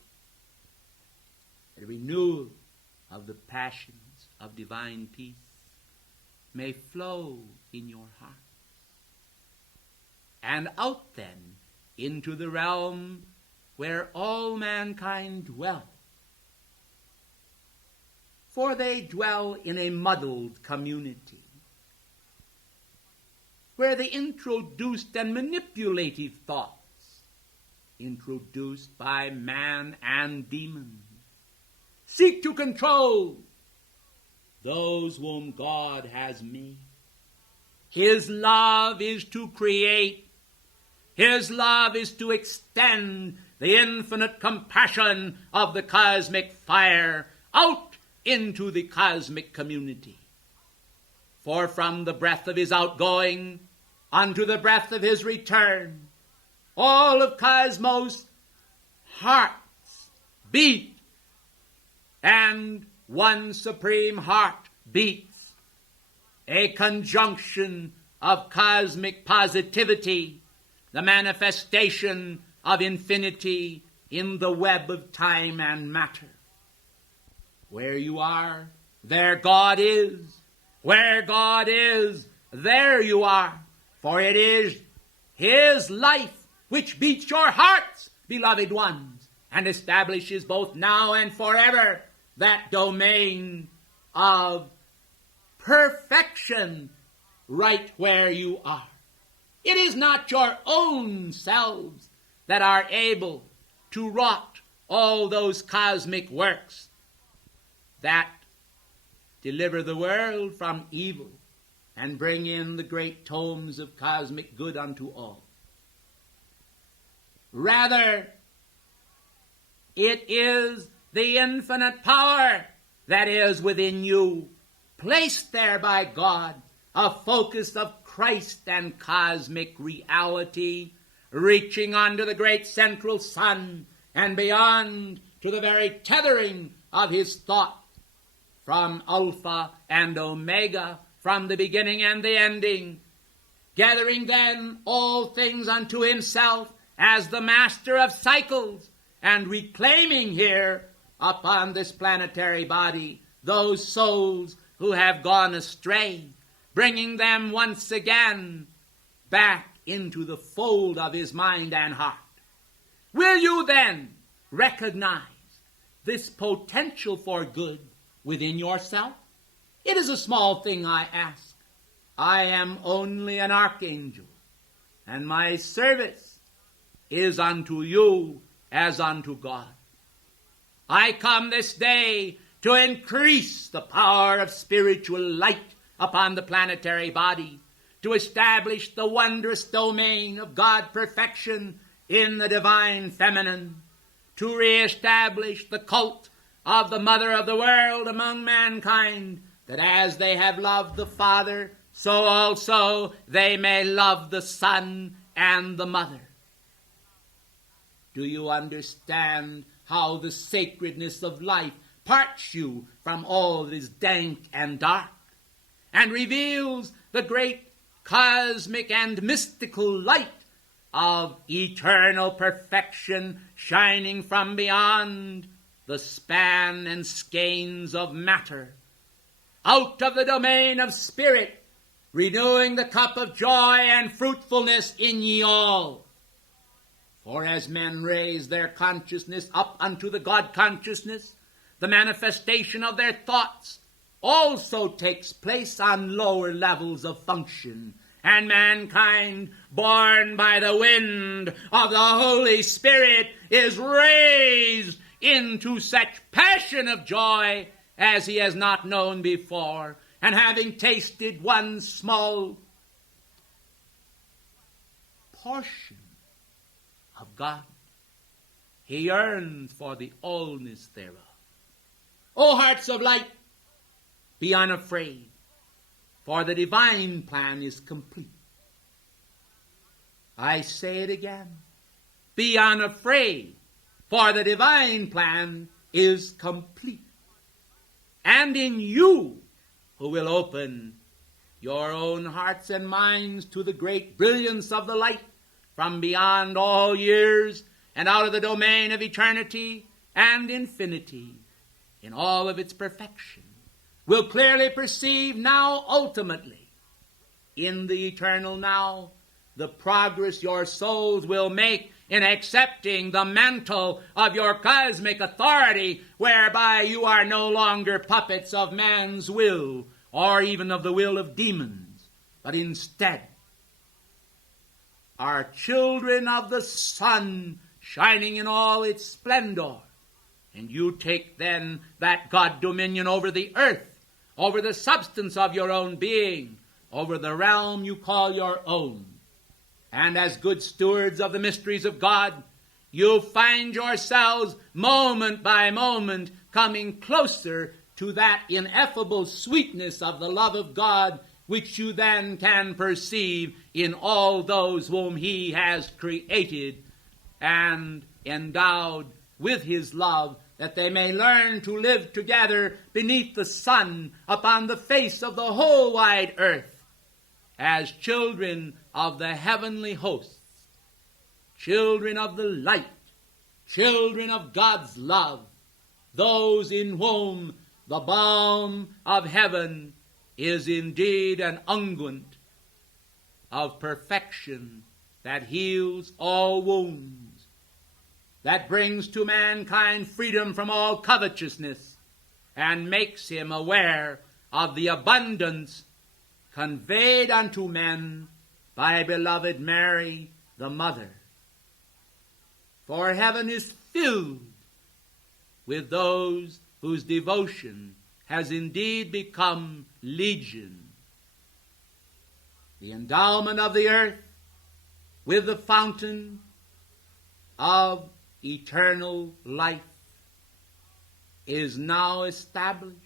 a renewal of the passions of divine peace may flow in your hearts. And out then into the realm where all mankind dwell. For they dwell in a muddled community, where the introduced and manipulative thoughts, introduced by man and demon, seek to control those whom God has made. His love is to create. His love is to extend the infinite compassion of the cosmic fire out into the cosmic community. For from the breath of his outgoing unto the breath of his return, all of cosmos hearts beat, and one supreme heart beats, a conjunction of cosmic positivity, the manifestation of infinity in the web of time and matter. Where you are, there God is. Where God is, there you are. For it is his life which beats your hearts, beloved ones, and establishes both now and forever that domain of perfection right where you are. It is not your own selves that are able to wrought all those cosmic works that deliver the world from evil and bring in the great tomes of cosmic good unto all. Rather, it is the infinite power that is within you, placed there by God, a focus of Christ and cosmic reality, reaching unto the great central sun and beyond to the very tethering of his thought, from Alpha and Omega, from the beginning and the ending, gathering then all things unto himself as the master of cycles, and reclaiming here upon this planetary body those souls who have gone astray, bringing them once again back into the fold of his mind and heart. Will you then recognize this potential for good within yourself? It is a small thing I ask. I am only an archangel, and my service is unto you as unto God. I come this day to increase the power of spiritual light upon the planetary body, to establish the wondrous domain of God perfection in the divine feminine, to reestablish the cult of the mother of the world among mankind, that as they have loved the Father, so also they may love the Son and the Mother. Do you understand how the sacredness of life parts you from all that is dank and dark, and reveals the great cosmic and mystical light of eternal perfection shining from beyond the span and skeins of matter, out of the domain of spirit, renewing the cup of joy and fruitfulness in ye all? For as men raise their consciousness up unto the God consciousness, the manifestation of their thoughts also takes place on lower levels of function, and mankind, born by the wind of the Holy Spirit, is raised into such passion of joy as he has not known before, and having tasted one small portion of God, he yearns for the allness thereof. O hearts of light, be unafraid, for the divine plan is complete. I say it again. Be unafraid, for the divine plan is complete. And in you, who will open your own hearts and minds to the great brilliance of the light from beyond all years and out of the domain of eternity and infinity in all of its perfection, will clearly perceive now ultimately, in the eternal now, the progress your souls will make in accepting the mantle of your cosmic authority, whereby you are no longer puppets of man's will or even of the will of demons, but instead are children of the sun shining in all its splendor. And you take then that God dominion over the earth, over the substance of your own being, over the realm you call your own. And as good stewards of the mysteries of God, you find yourselves moment by moment coming closer to that ineffable sweetness of the love of God, which you then can perceive in all those whom he has created and endowed with his love, that they may learn to live together beneath the sun upon the face of the whole wide earth, as children of the heavenly hosts, children of the light, children of God's love, those in whom the balm of heaven is indeed an unguent of perfection that heals all wounds, that brings to mankind freedom from all covetousness, and makes him aware of the abundance conveyed unto men by beloved Mary, the Mother. For heaven is filled with those whose devotion has indeed become legion. The endowment of the earth with the fountain of eternal life is now established.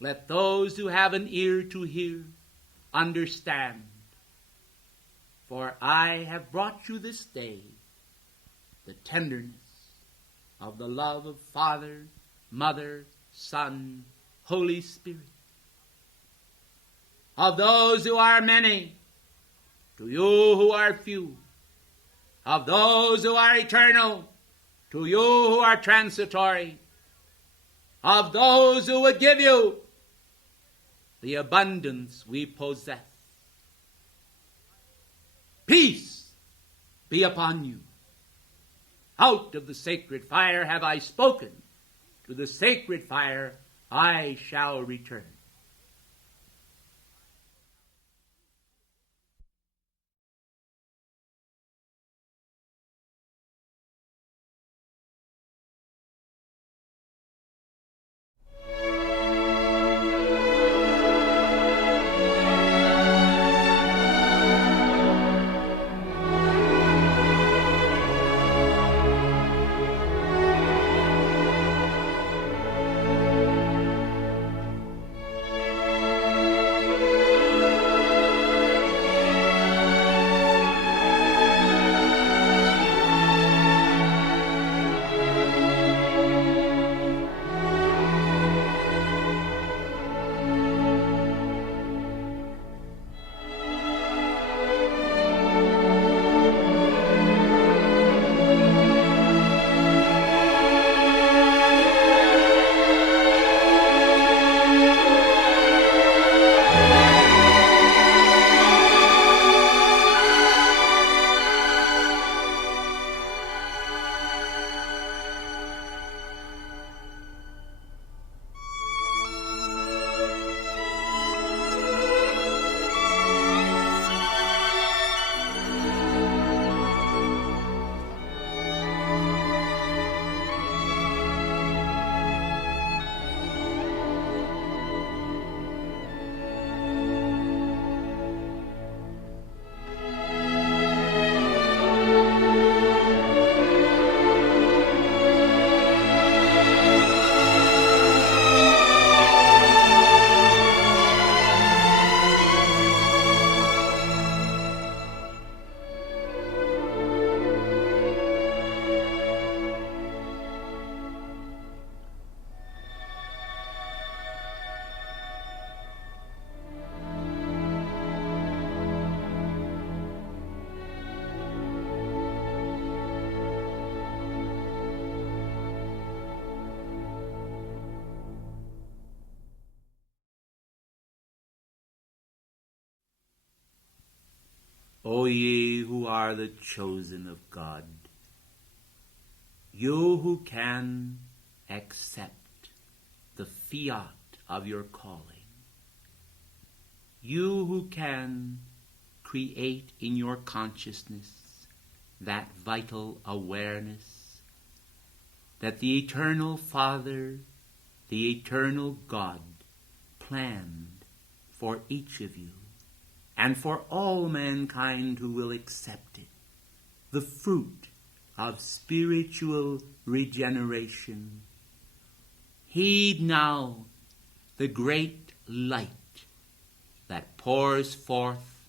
Let those who have an ear to hear understand. For I have brought you this day the tenderness of the love of Father, Mother, Son, Holy Spirit. Of those who are many, to you who are few. Of those who are eternal, to you who are transitory. Of those who would give you the abundance we possess. Peace be upon you. Out of the sacred fire have I spoken. To the sacred fire I shall return. O ye who are the chosen of God, you who can accept the fiat of your calling, you who can create in your consciousness that vital awareness that the eternal Father, the eternal God, planned for each of you and for all mankind who will accept it, the fruit of spiritual regeneration. Heed now the great light that pours forth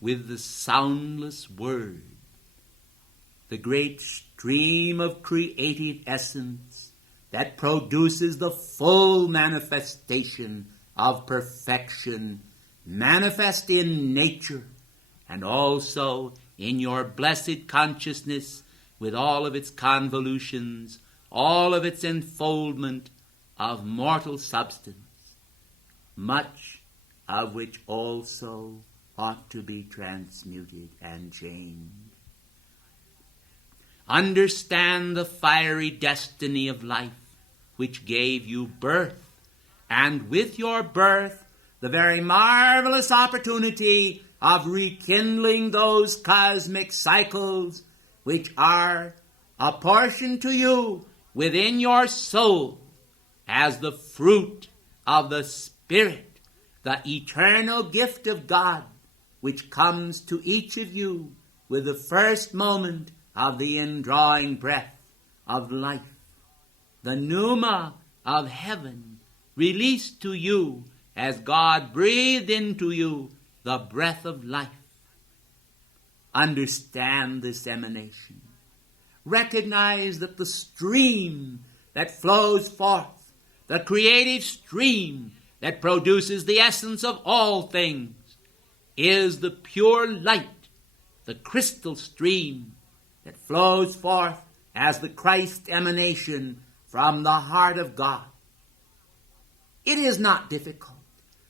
with the soundless word, the great stream of creative essence that produces the full manifestation of perfection, manifest in nature and also in your blessed consciousness with all of its convolutions, all of its enfoldment of mortal substance, much of which also ought to be transmuted and changed. Understand the fiery destiny of life which gave you birth, and with your birth the very marvelous opportunity of rekindling those cosmic cycles which are apportioned to you within your soul as the fruit of the Spirit, the eternal gift of God, which comes to each of you with the first moment of the indrawing breath of life, the pneuma of heaven released to you as God breathed into you the breath of life. Understand this emanation. Recognize that the stream that flows forth, the creative stream that produces the essence of all things, is the pure light, the crystal stream that flows forth as the Christ emanation from the heart of God. It is not difficult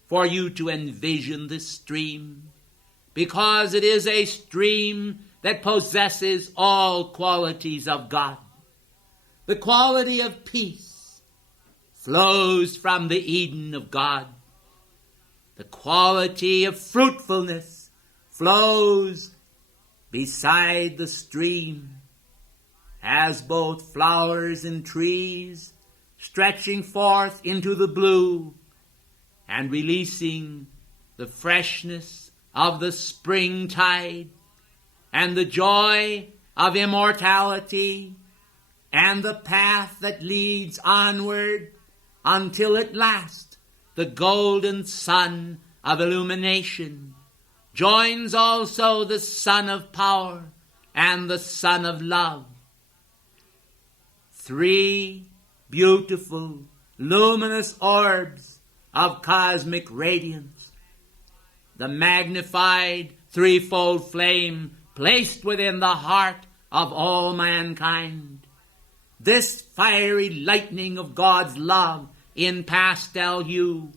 for you to envision this stream, because it is a stream that possesses all qualities of God. The quality of peace flows from the Eden of God. The quality of fruitfulness flows beside the stream, as both flowers and trees, stretching forth into the blue and releasing the freshness of the springtide and the joy of immortality and the path that leads onward until at last the golden sun of illumination joins also the sun of power and the sun of love. Three beautiful, luminous orbs of cosmic radiance, the magnified threefold flame placed within the heart of all mankind. This fiery lightning of God's love in pastel hue,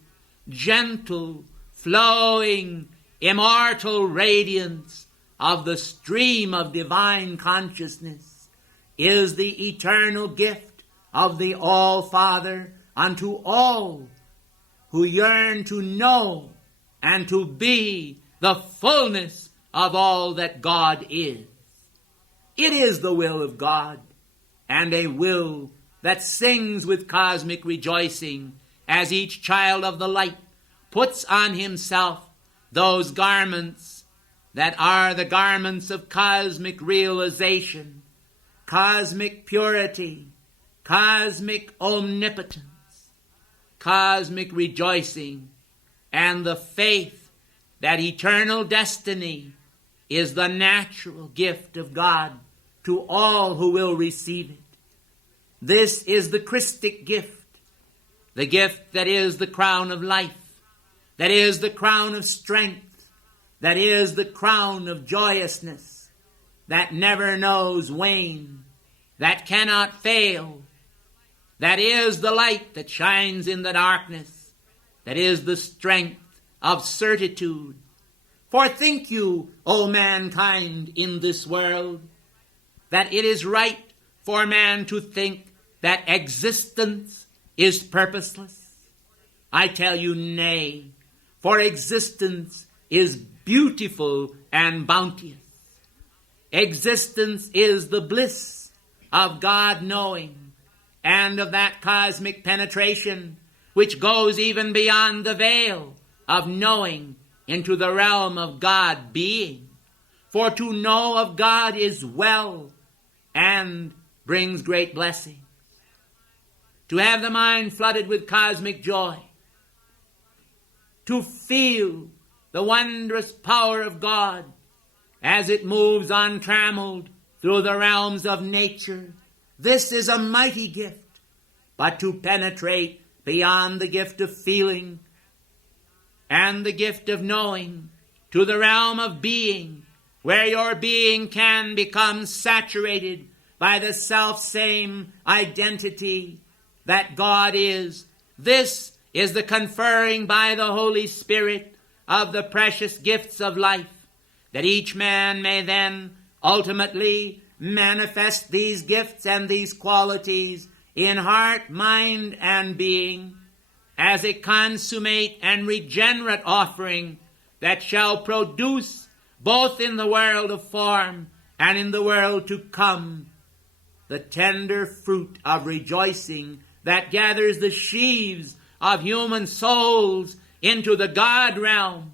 gentle, flowing, immortal radiance of the stream of divine consciousness, is the eternal gift of the All-Father unto all who yearn to know and to be the fullness of all that God is. It is the will of God, and a will that sings with cosmic rejoicing as each child of the light puts on himself those garments that are the garments of cosmic realization, cosmic purity, cosmic omnipotence, cosmic rejoicing, and the faith that eternal destiny is the natural gift of God to all who will receive it. This is the Christic gift, the gift that is the crown of life, that is the crown of strength, that is the crown of joyousness, that never knows wane, that cannot fail, that is the light that shines in the darkness, that is the strength of certitude. For think you, O mankind in this world, that it is right for man to think that existence is purposeless? I tell you, nay, for existence is beautiful and bounteous. Existence is the bliss of God knowing and of that cosmic penetration which goes even beyond the veil of knowing into the realm of God being. For to know of God is well and brings great blessing. To have the mind flooded with cosmic joy, to feel the wondrous power of God as it moves untrammeled through the realms of nature, this is a mighty gift. But to penetrate beyond the gift of feeling and the gift of knowing to the realm of being, where your being can become saturated by the self-same identity that God is. This is the conferring by the Holy Spirit of the precious gifts of life, that each man may then ultimately manifest these gifts and these qualities in heart, mind, and being as a consummate and regenerate offering that shall produce both in the world of form and in the world to come the tender fruit of rejoicing that gathers the sheaves of human souls into the God realm.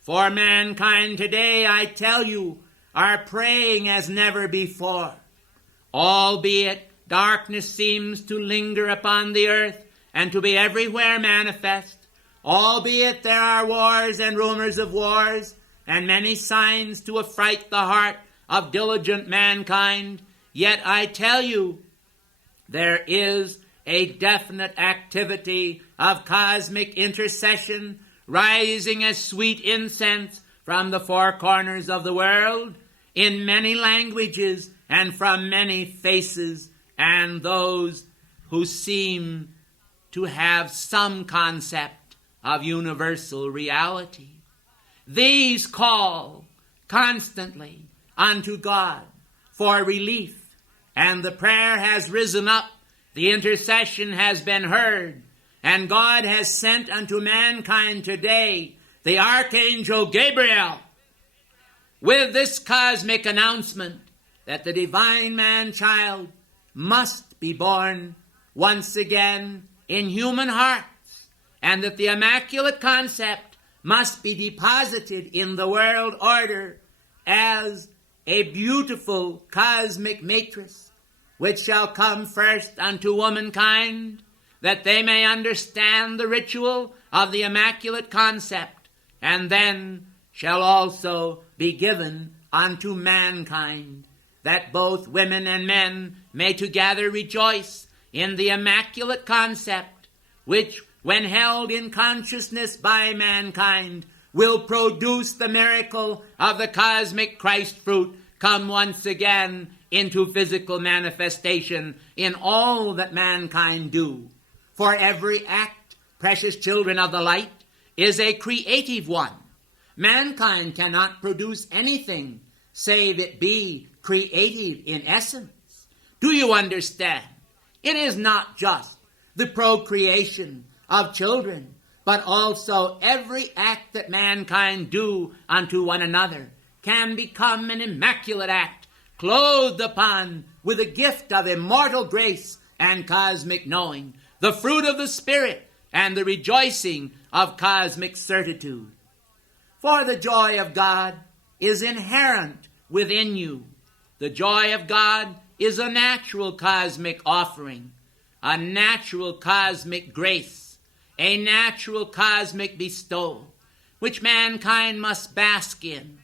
For mankind today, I tell you, are praying as never before. Albeit darkness seems to linger upon the earth and to be everywhere manifest, albeit there are wars and rumors of wars, and many signs to affright the heart of diligent mankind, yet I tell you, there is a definite activity of cosmic intercession rising as sweet incense from the four corners of the world, in many languages and from many faces, and those who seem to have some concept of universal reality. These call constantly unto God for relief, and the prayer has risen up, the intercession has been heard, and God has sent unto mankind today the Archangel Gabriel with this cosmic announcement that the divine man-child must be born once again in human hearts, and that the immaculate concept must be deposited in the world order as a beautiful cosmic matrix, which shall come first unto womankind, that they may understand the ritual of the immaculate concept, and then shall also be given unto mankind, that both women and men may together rejoice in the immaculate concept, which, when held in consciousness by mankind, will produce the miracle of the cosmic Christ fruit come once again into physical manifestation in all that mankind do. For every act, precious children of the light, is a creative one. Mankind cannot produce anything save it be creative in essence. Do you understand? It is not just the procreation of children, but also every act that mankind do unto one another can become an immaculate act, clothed upon with a gift of immortal grace and cosmic knowing, the fruit of the Spirit and the rejoicing of cosmic certitude. For the joy of God is inherent within you. The joy of God is a natural cosmic offering, a natural cosmic grace, a natural cosmic bestowal, which mankind must bask in.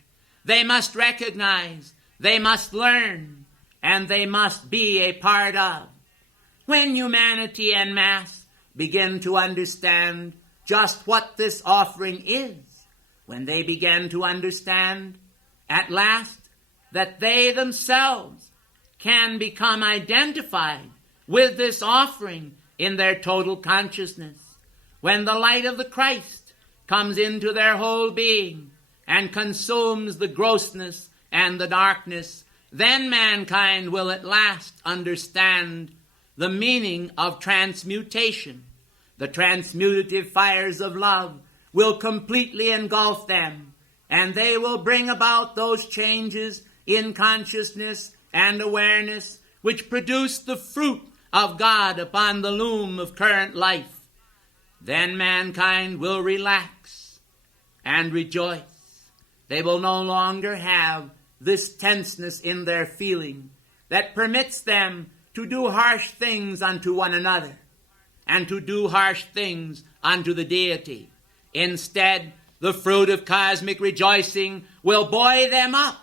They must recognize, they must learn, and they must be a part of. When humanity en masse begin to understand just what this offering is, when they begin to understand at last that they themselves can become identified with this offering in their total consciousness, when the light of the Christ comes into their whole being and consumes the grossness and the darkness, then mankind will at last understand the meaning of transmutation. The transmutative fires of love will completely engulf them, and they will bring about those changes in consciousness and awareness which produce the fruit of God upon the loom of current life. Then mankind will relax and rejoice. They will no longer have this tenseness in their feeling that permits them to do harsh things unto one another and to do harsh things unto the deity. Instead, the fruit of cosmic rejoicing will buoy them up,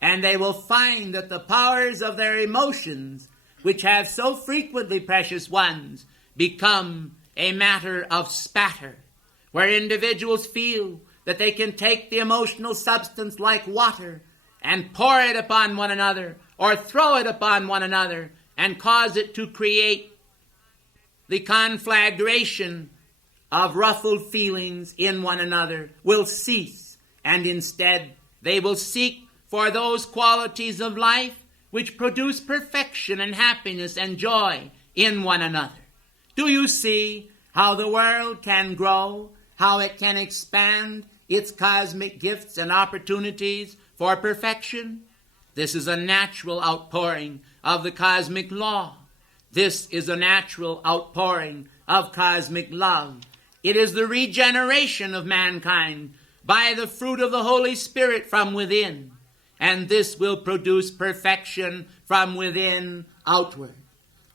and they will find that the powers of their emotions, which have so frequently, precious ones, become a matter of spatter, where individuals feel that they can take the emotional substance like water and pour it upon one another or throw it upon one another and cause it to create the conflagration of ruffled feelings in one another will cease, and instead they will seek for those qualities of life which produce perfection and happiness and joy in one another. Do you see how the world can grow, how it can expand its cosmic gifts and opportunities for perfection? This is a natural outpouring of the cosmic law. This is a natural outpouring of cosmic love. It is the regeneration of mankind by the fruit of the Holy Spirit from within, and this will produce perfection from within outward.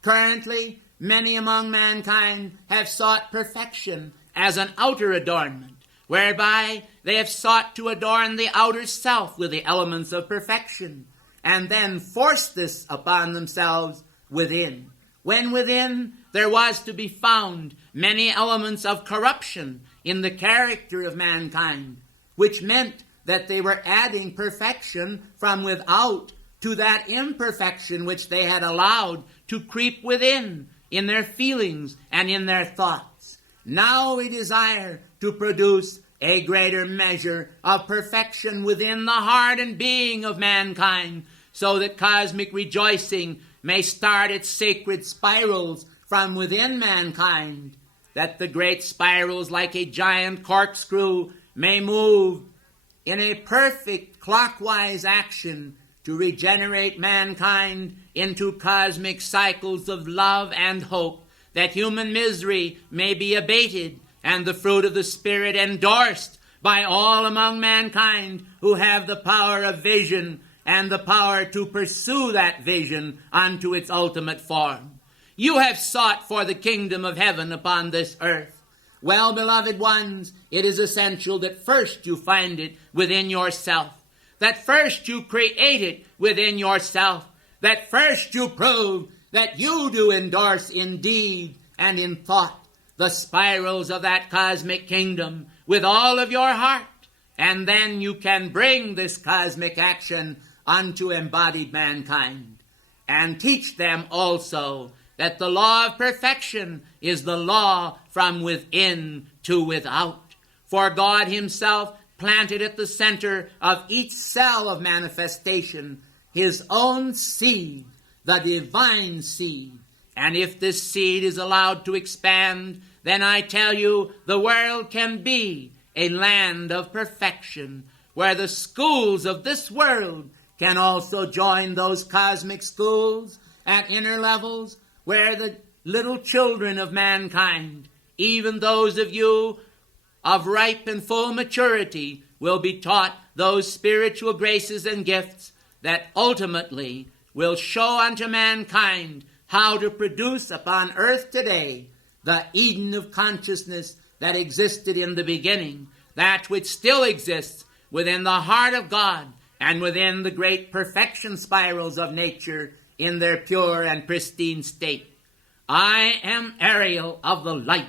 Currently, many among mankind have sought perfection as an outer adornment, whereby they have sought to adorn the outer self with the elements of perfection, and then force this upon themselves within. When within there was to be found many elements of corruption in the character of mankind, which meant that they were adding perfection from without to that imperfection which they had allowed to creep within in their feelings and in their thoughts. Now we desire to produce a greater measure of perfection within the heart and being of mankind, so that cosmic rejoicing may start its sacred spirals from within mankind, that the great spirals, like a giant corkscrew, may move in a perfect clockwise action to regenerate mankind into cosmic cycles of love and hope, that human misery may be abated and the fruit of the Spirit endorsed by all among mankind who have the power of vision and the power to pursue that vision unto its ultimate form. You have sought for the kingdom of heaven upon this earth. Well, beloved ones, it is essential that first you find it within yourself, that first you create it within yourself, that first you prove that you do endorse in deed and in thought the spirals of that cosmic kingdom with all of your heart, and then you can bring this cosmic action unto embodied mankind, and teach them also that the law of perfection is the law from within to without. For God himself planted at the center of each cell of manifestation his own seed, the divine seed. And if this seed is allowed to expand, then I tell you the world can be a land of perfection, where the schools of this world can also join those cosmic schools at inner levels, where the little children of mankind, even those of you of ripe and full maturity, will be taught those spiritual graces and gifts that ultimately will show unto mankind how to produce upon earth today the Eden of consciousness that existed in the beginning, that which still exists within the heart of God and within the great perfection spirals of nature in their pure and pristine state. I am Ariel of the light.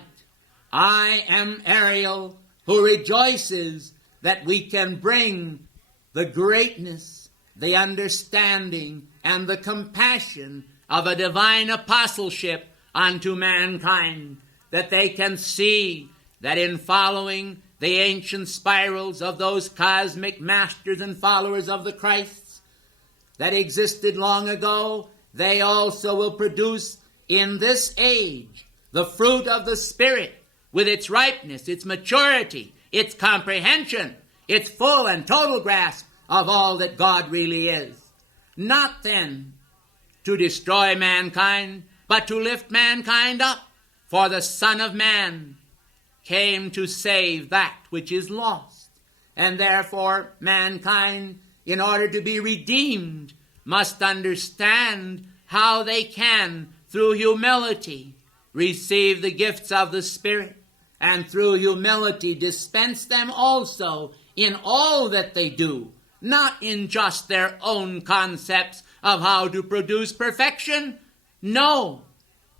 I am Ariel who rejoices that we can bring the greatness, the understanding, and the compassion of a divine apostleship unto mankind, that they can see that in following the ancient spirals of those cosmic masters and followers of the Christ that existed long ago, they also will produce in this age the fruit of the Spirit with its ripeness, its maturity, its comprehension, its full and total grasp of all that God really is. Not then to destroy mankind, but to lift mankind up, for the Son of Man came to save that which is lost. And therefore mankind, in order to be redeemed, must understand how they can, through humility, receive the gifts of the Spirit, and through humility dispense them also in all that they do, not in just their own concepts of how to produce perfection. No,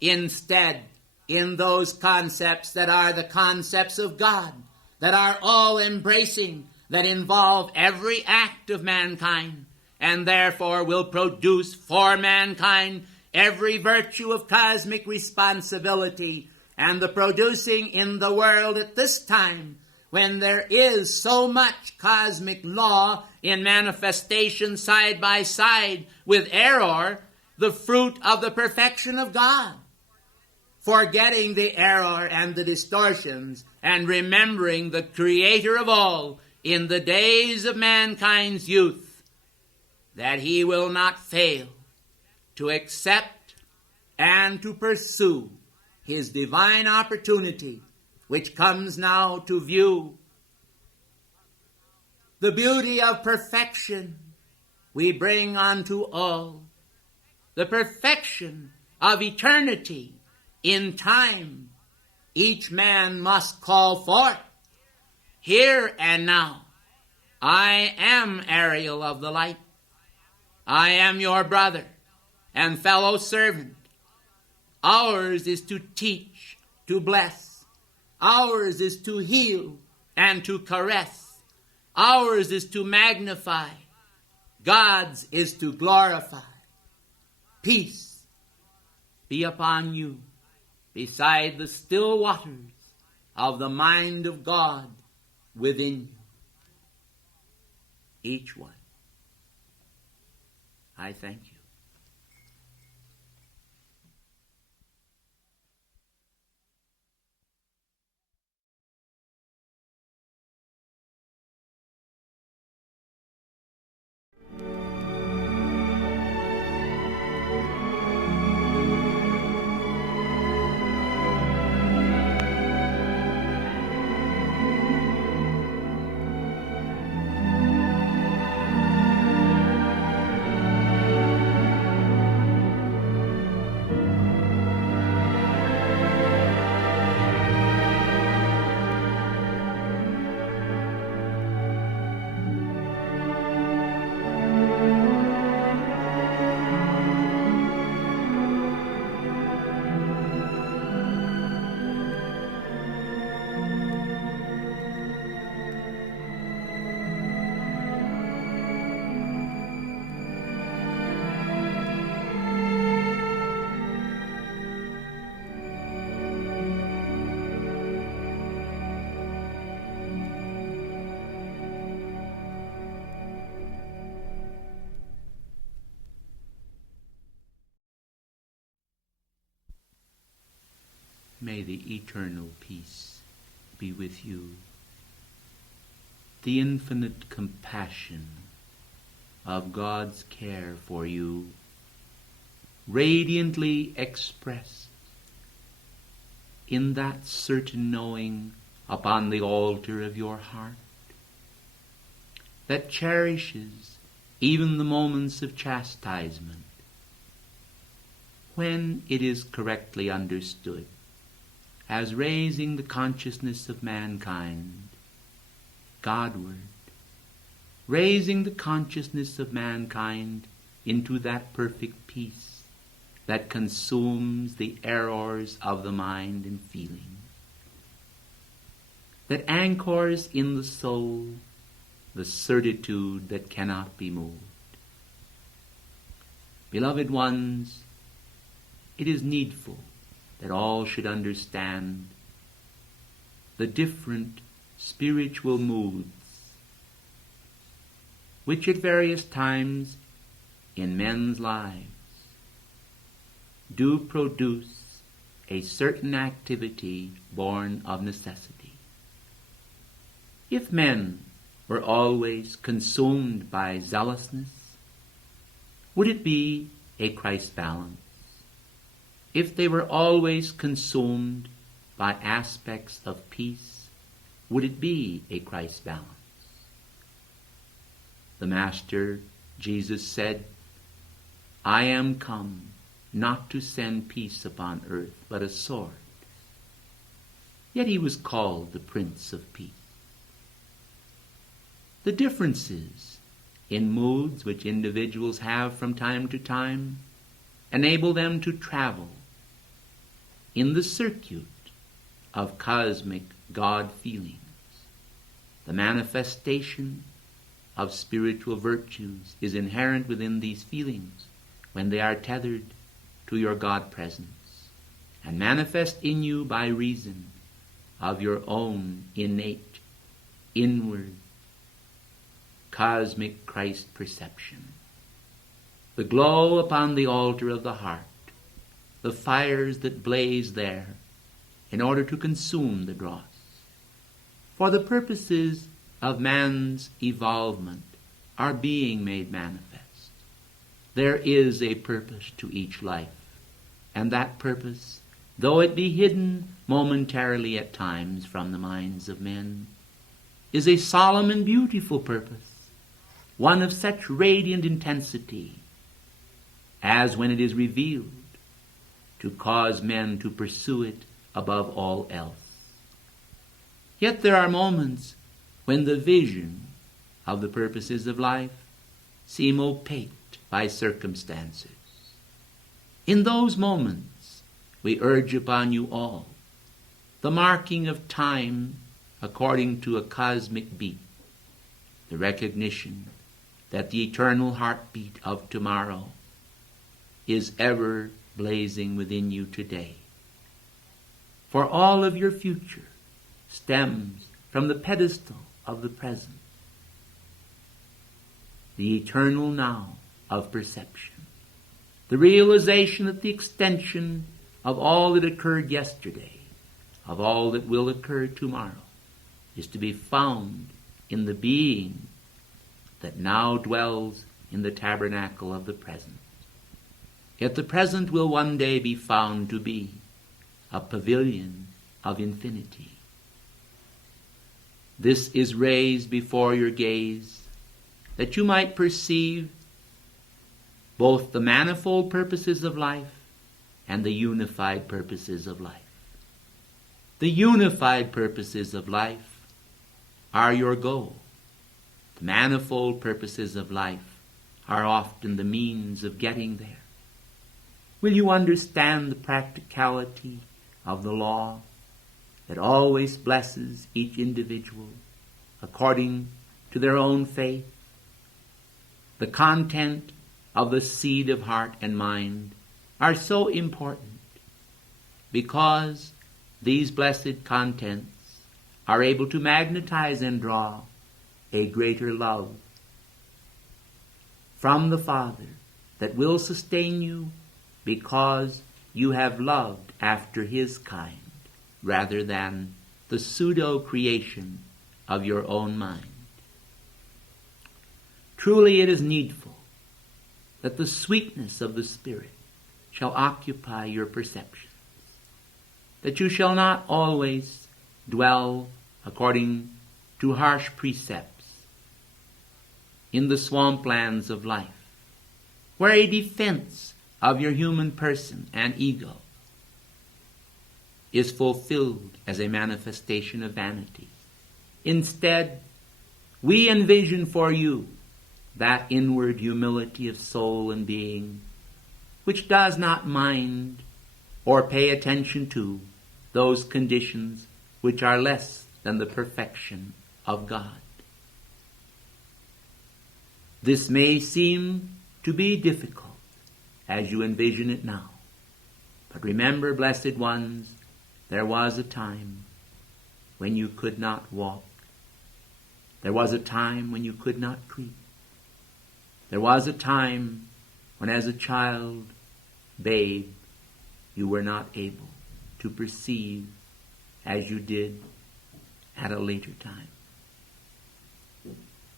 instead, in those concepts that are the concepts of God, that are all-embracing, that involve every act of mankind, and therefore will produce for mankind every virtue of cosmic responsibility, and the producing in the world at this time, when there is so much cosmic law in manifestation side by side with error, the fruit of the perfection of God. forgetting the error and the distortions, and remembering the Creator of all in the days of mankind's youth, that he will not fail to accept and to pursue his divine opportunity, which comes now to view. The beauty of perfection we bring unto all, the perfection of eternity in time each man must call forth. Here and now, I am Ariel of the light. I am your brother and fellow servant. Ours is to teach, to bless. Ours is to heal and to caress. Ours is to magnify. God's is to glorify. Peace be upon you beside the still waters of the mind of God within you. Each one. I thank you. May the eternal peace be with you. The infinite compassion of God's care for you, radiantly expressed in that certain knowing upon the altar of your heart, that cherishes even the moments of chastisement, when it is correctly understood as raising the consciousness of mankind Godward, raising the consciousness of mankind into that perfect peace that consumes the errors of the mind and feeling, that anchors in the soul the certitude that cannot be moved. Beloved ones, it is needful that all should understand the different spiritual moods which at various times in men's lives do produce a certain activity born of necessity. If men were always consumed by zealousness, would it be a Christ balance? If they were always consumed by aspects of peace, would it be a Christ balance? The Master, Jesus, said, I am come not to send peace upon earth, but a sword. Yet he was called the Prince of Peace. The differences in moods which individuals have from time to time enable them to travel in the circuit of cosmic God feelings. The manifestation of spiritual virtues is inherent within these feelings when they are tethered to your God presence and manifest in you by reason of your own innate, inward, cosmic Christ perception. The glow upon the altar of the heart the fires that blaze there in order to consume the dross. For the purposes of man's evolvement are being made manifest. There is a purpose to each life, and that purpose, though it be hidden momentarily at times from the minds of men, is a solemn and beautiful purpose, one of such radiant intensity as, when it is revealed, to cause men to pursue it above all else. Yet there are moments when the vision of the purposes of life seem opaque by circumstances. In those moments, we urge upon you all the marking of time according to a cosmic beat, the recognition that the eternal heartbeat of tomorrow is ever blazing within you today. For all of your future stems from the pedestal of the present, the eternal now of perception, the realization that the extension of all that occurred yesterday, of all that will occur tomorrow, is to be found in the being that now dwells in the tabernacle of the present. Yet the present will one day be found to be a pavilion of infinity. This is raised before your gaze, that you might perceive both the manifold purposes of life and the unified purposes of life. The unified purposes of life are your goal. The manifold purposes of life are often the means of getting there. Will you understand the practicality of the law that always blesses each individual according to their own faith? The content of the seed of heart and mind are so important because these blessed contents are able to magnetize and draw a greater love from the Father that will sustain you because you have loved after His kind rather than the pseudo-creation of your own mind. Truly it is needful that the sweetness of the Spirit shall occupy your perceptions, that you shall not always dwell according to harsh precepts in the swamplands of life, where a defense of your human person and ego is fulfilled as a manifestation of vanity. Instead, we envision for you that inward humility of soul and being, which does not mind or pay attention to those conditions which are less than the perfection of God. This may seem to be difficult as you envision it now, but remember, blessed ones, there was a time when you could not walk. There was a time when you could not creep. There was a time when, as a child, babe, you were not able to perceive as you did at a later time.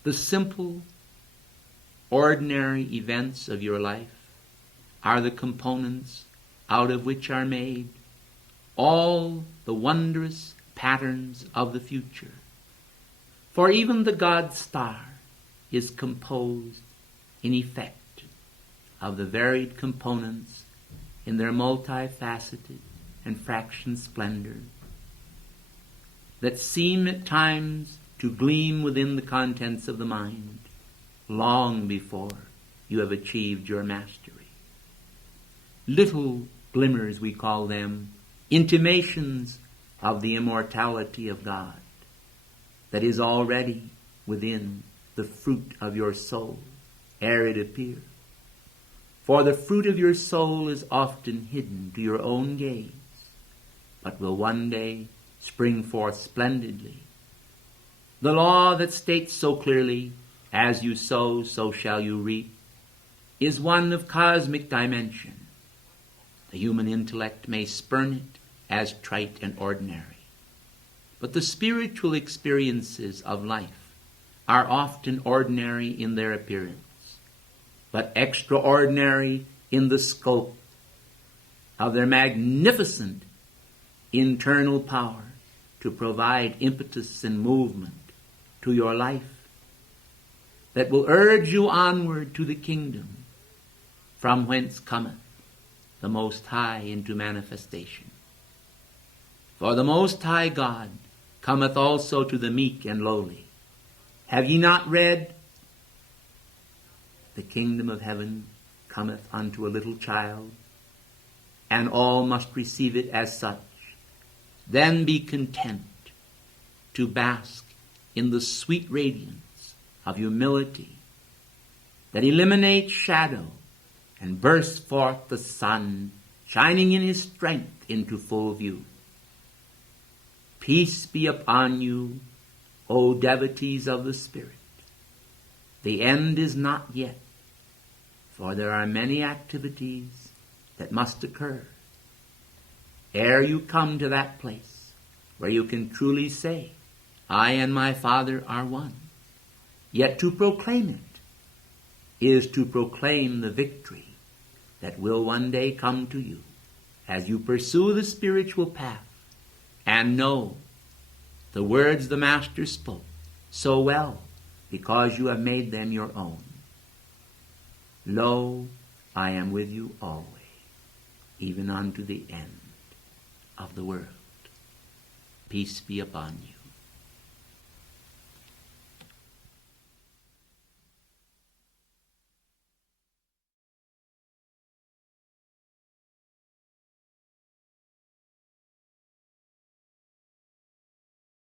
The simple, ordinary events of your life are the components out of which are made all the wondrous patterns of the future. For even the God star is composed in effect of the varied components in their multifaceted and fractioned splendor that seem at times to gleam within the contents of the mind long before you have achieved your mastery. Little glimmers, we call them, intimations of the immortality of God that is already within the fruit of your soul ere it appear. For the fruit of your soul is often hidden to your own gaze, but will one day spring forth splendidly. The law that states so clearly, as you sow, so shall you reap, is one of cosmic dimension. The human intellect may spurn it as trite and ordinary. But the spiritual experiences of life are often ordinary in their appearance, but extraordinary in the scope of their magnificent internal power to provide impetus and movement to your life that will urge you onward to the kingdom from whence cometh the Most High into manifestation. For the Most High God cometh also to the meek and lowly. Have ye not read, the kingdom of heaven cometh unto a little child, and all must receive it as such? Then be content to bask in the sweet radiance of humility that eliminates shadow and bursts forth the sun, shining in his strength into full view. Peace be upon you, O devotees of the Spirit. The end is not yet, for there are many activities that must occur ere you come to that place where you can truly say, I and my Father are one. Yet to proclaim it is to proclaim the victory that will one day come to you as you pursue the spiritual path and know the words the Master spoke so well because you have made them your own. Lo, I am with you always, even unto the end of the world. Peace be upon you.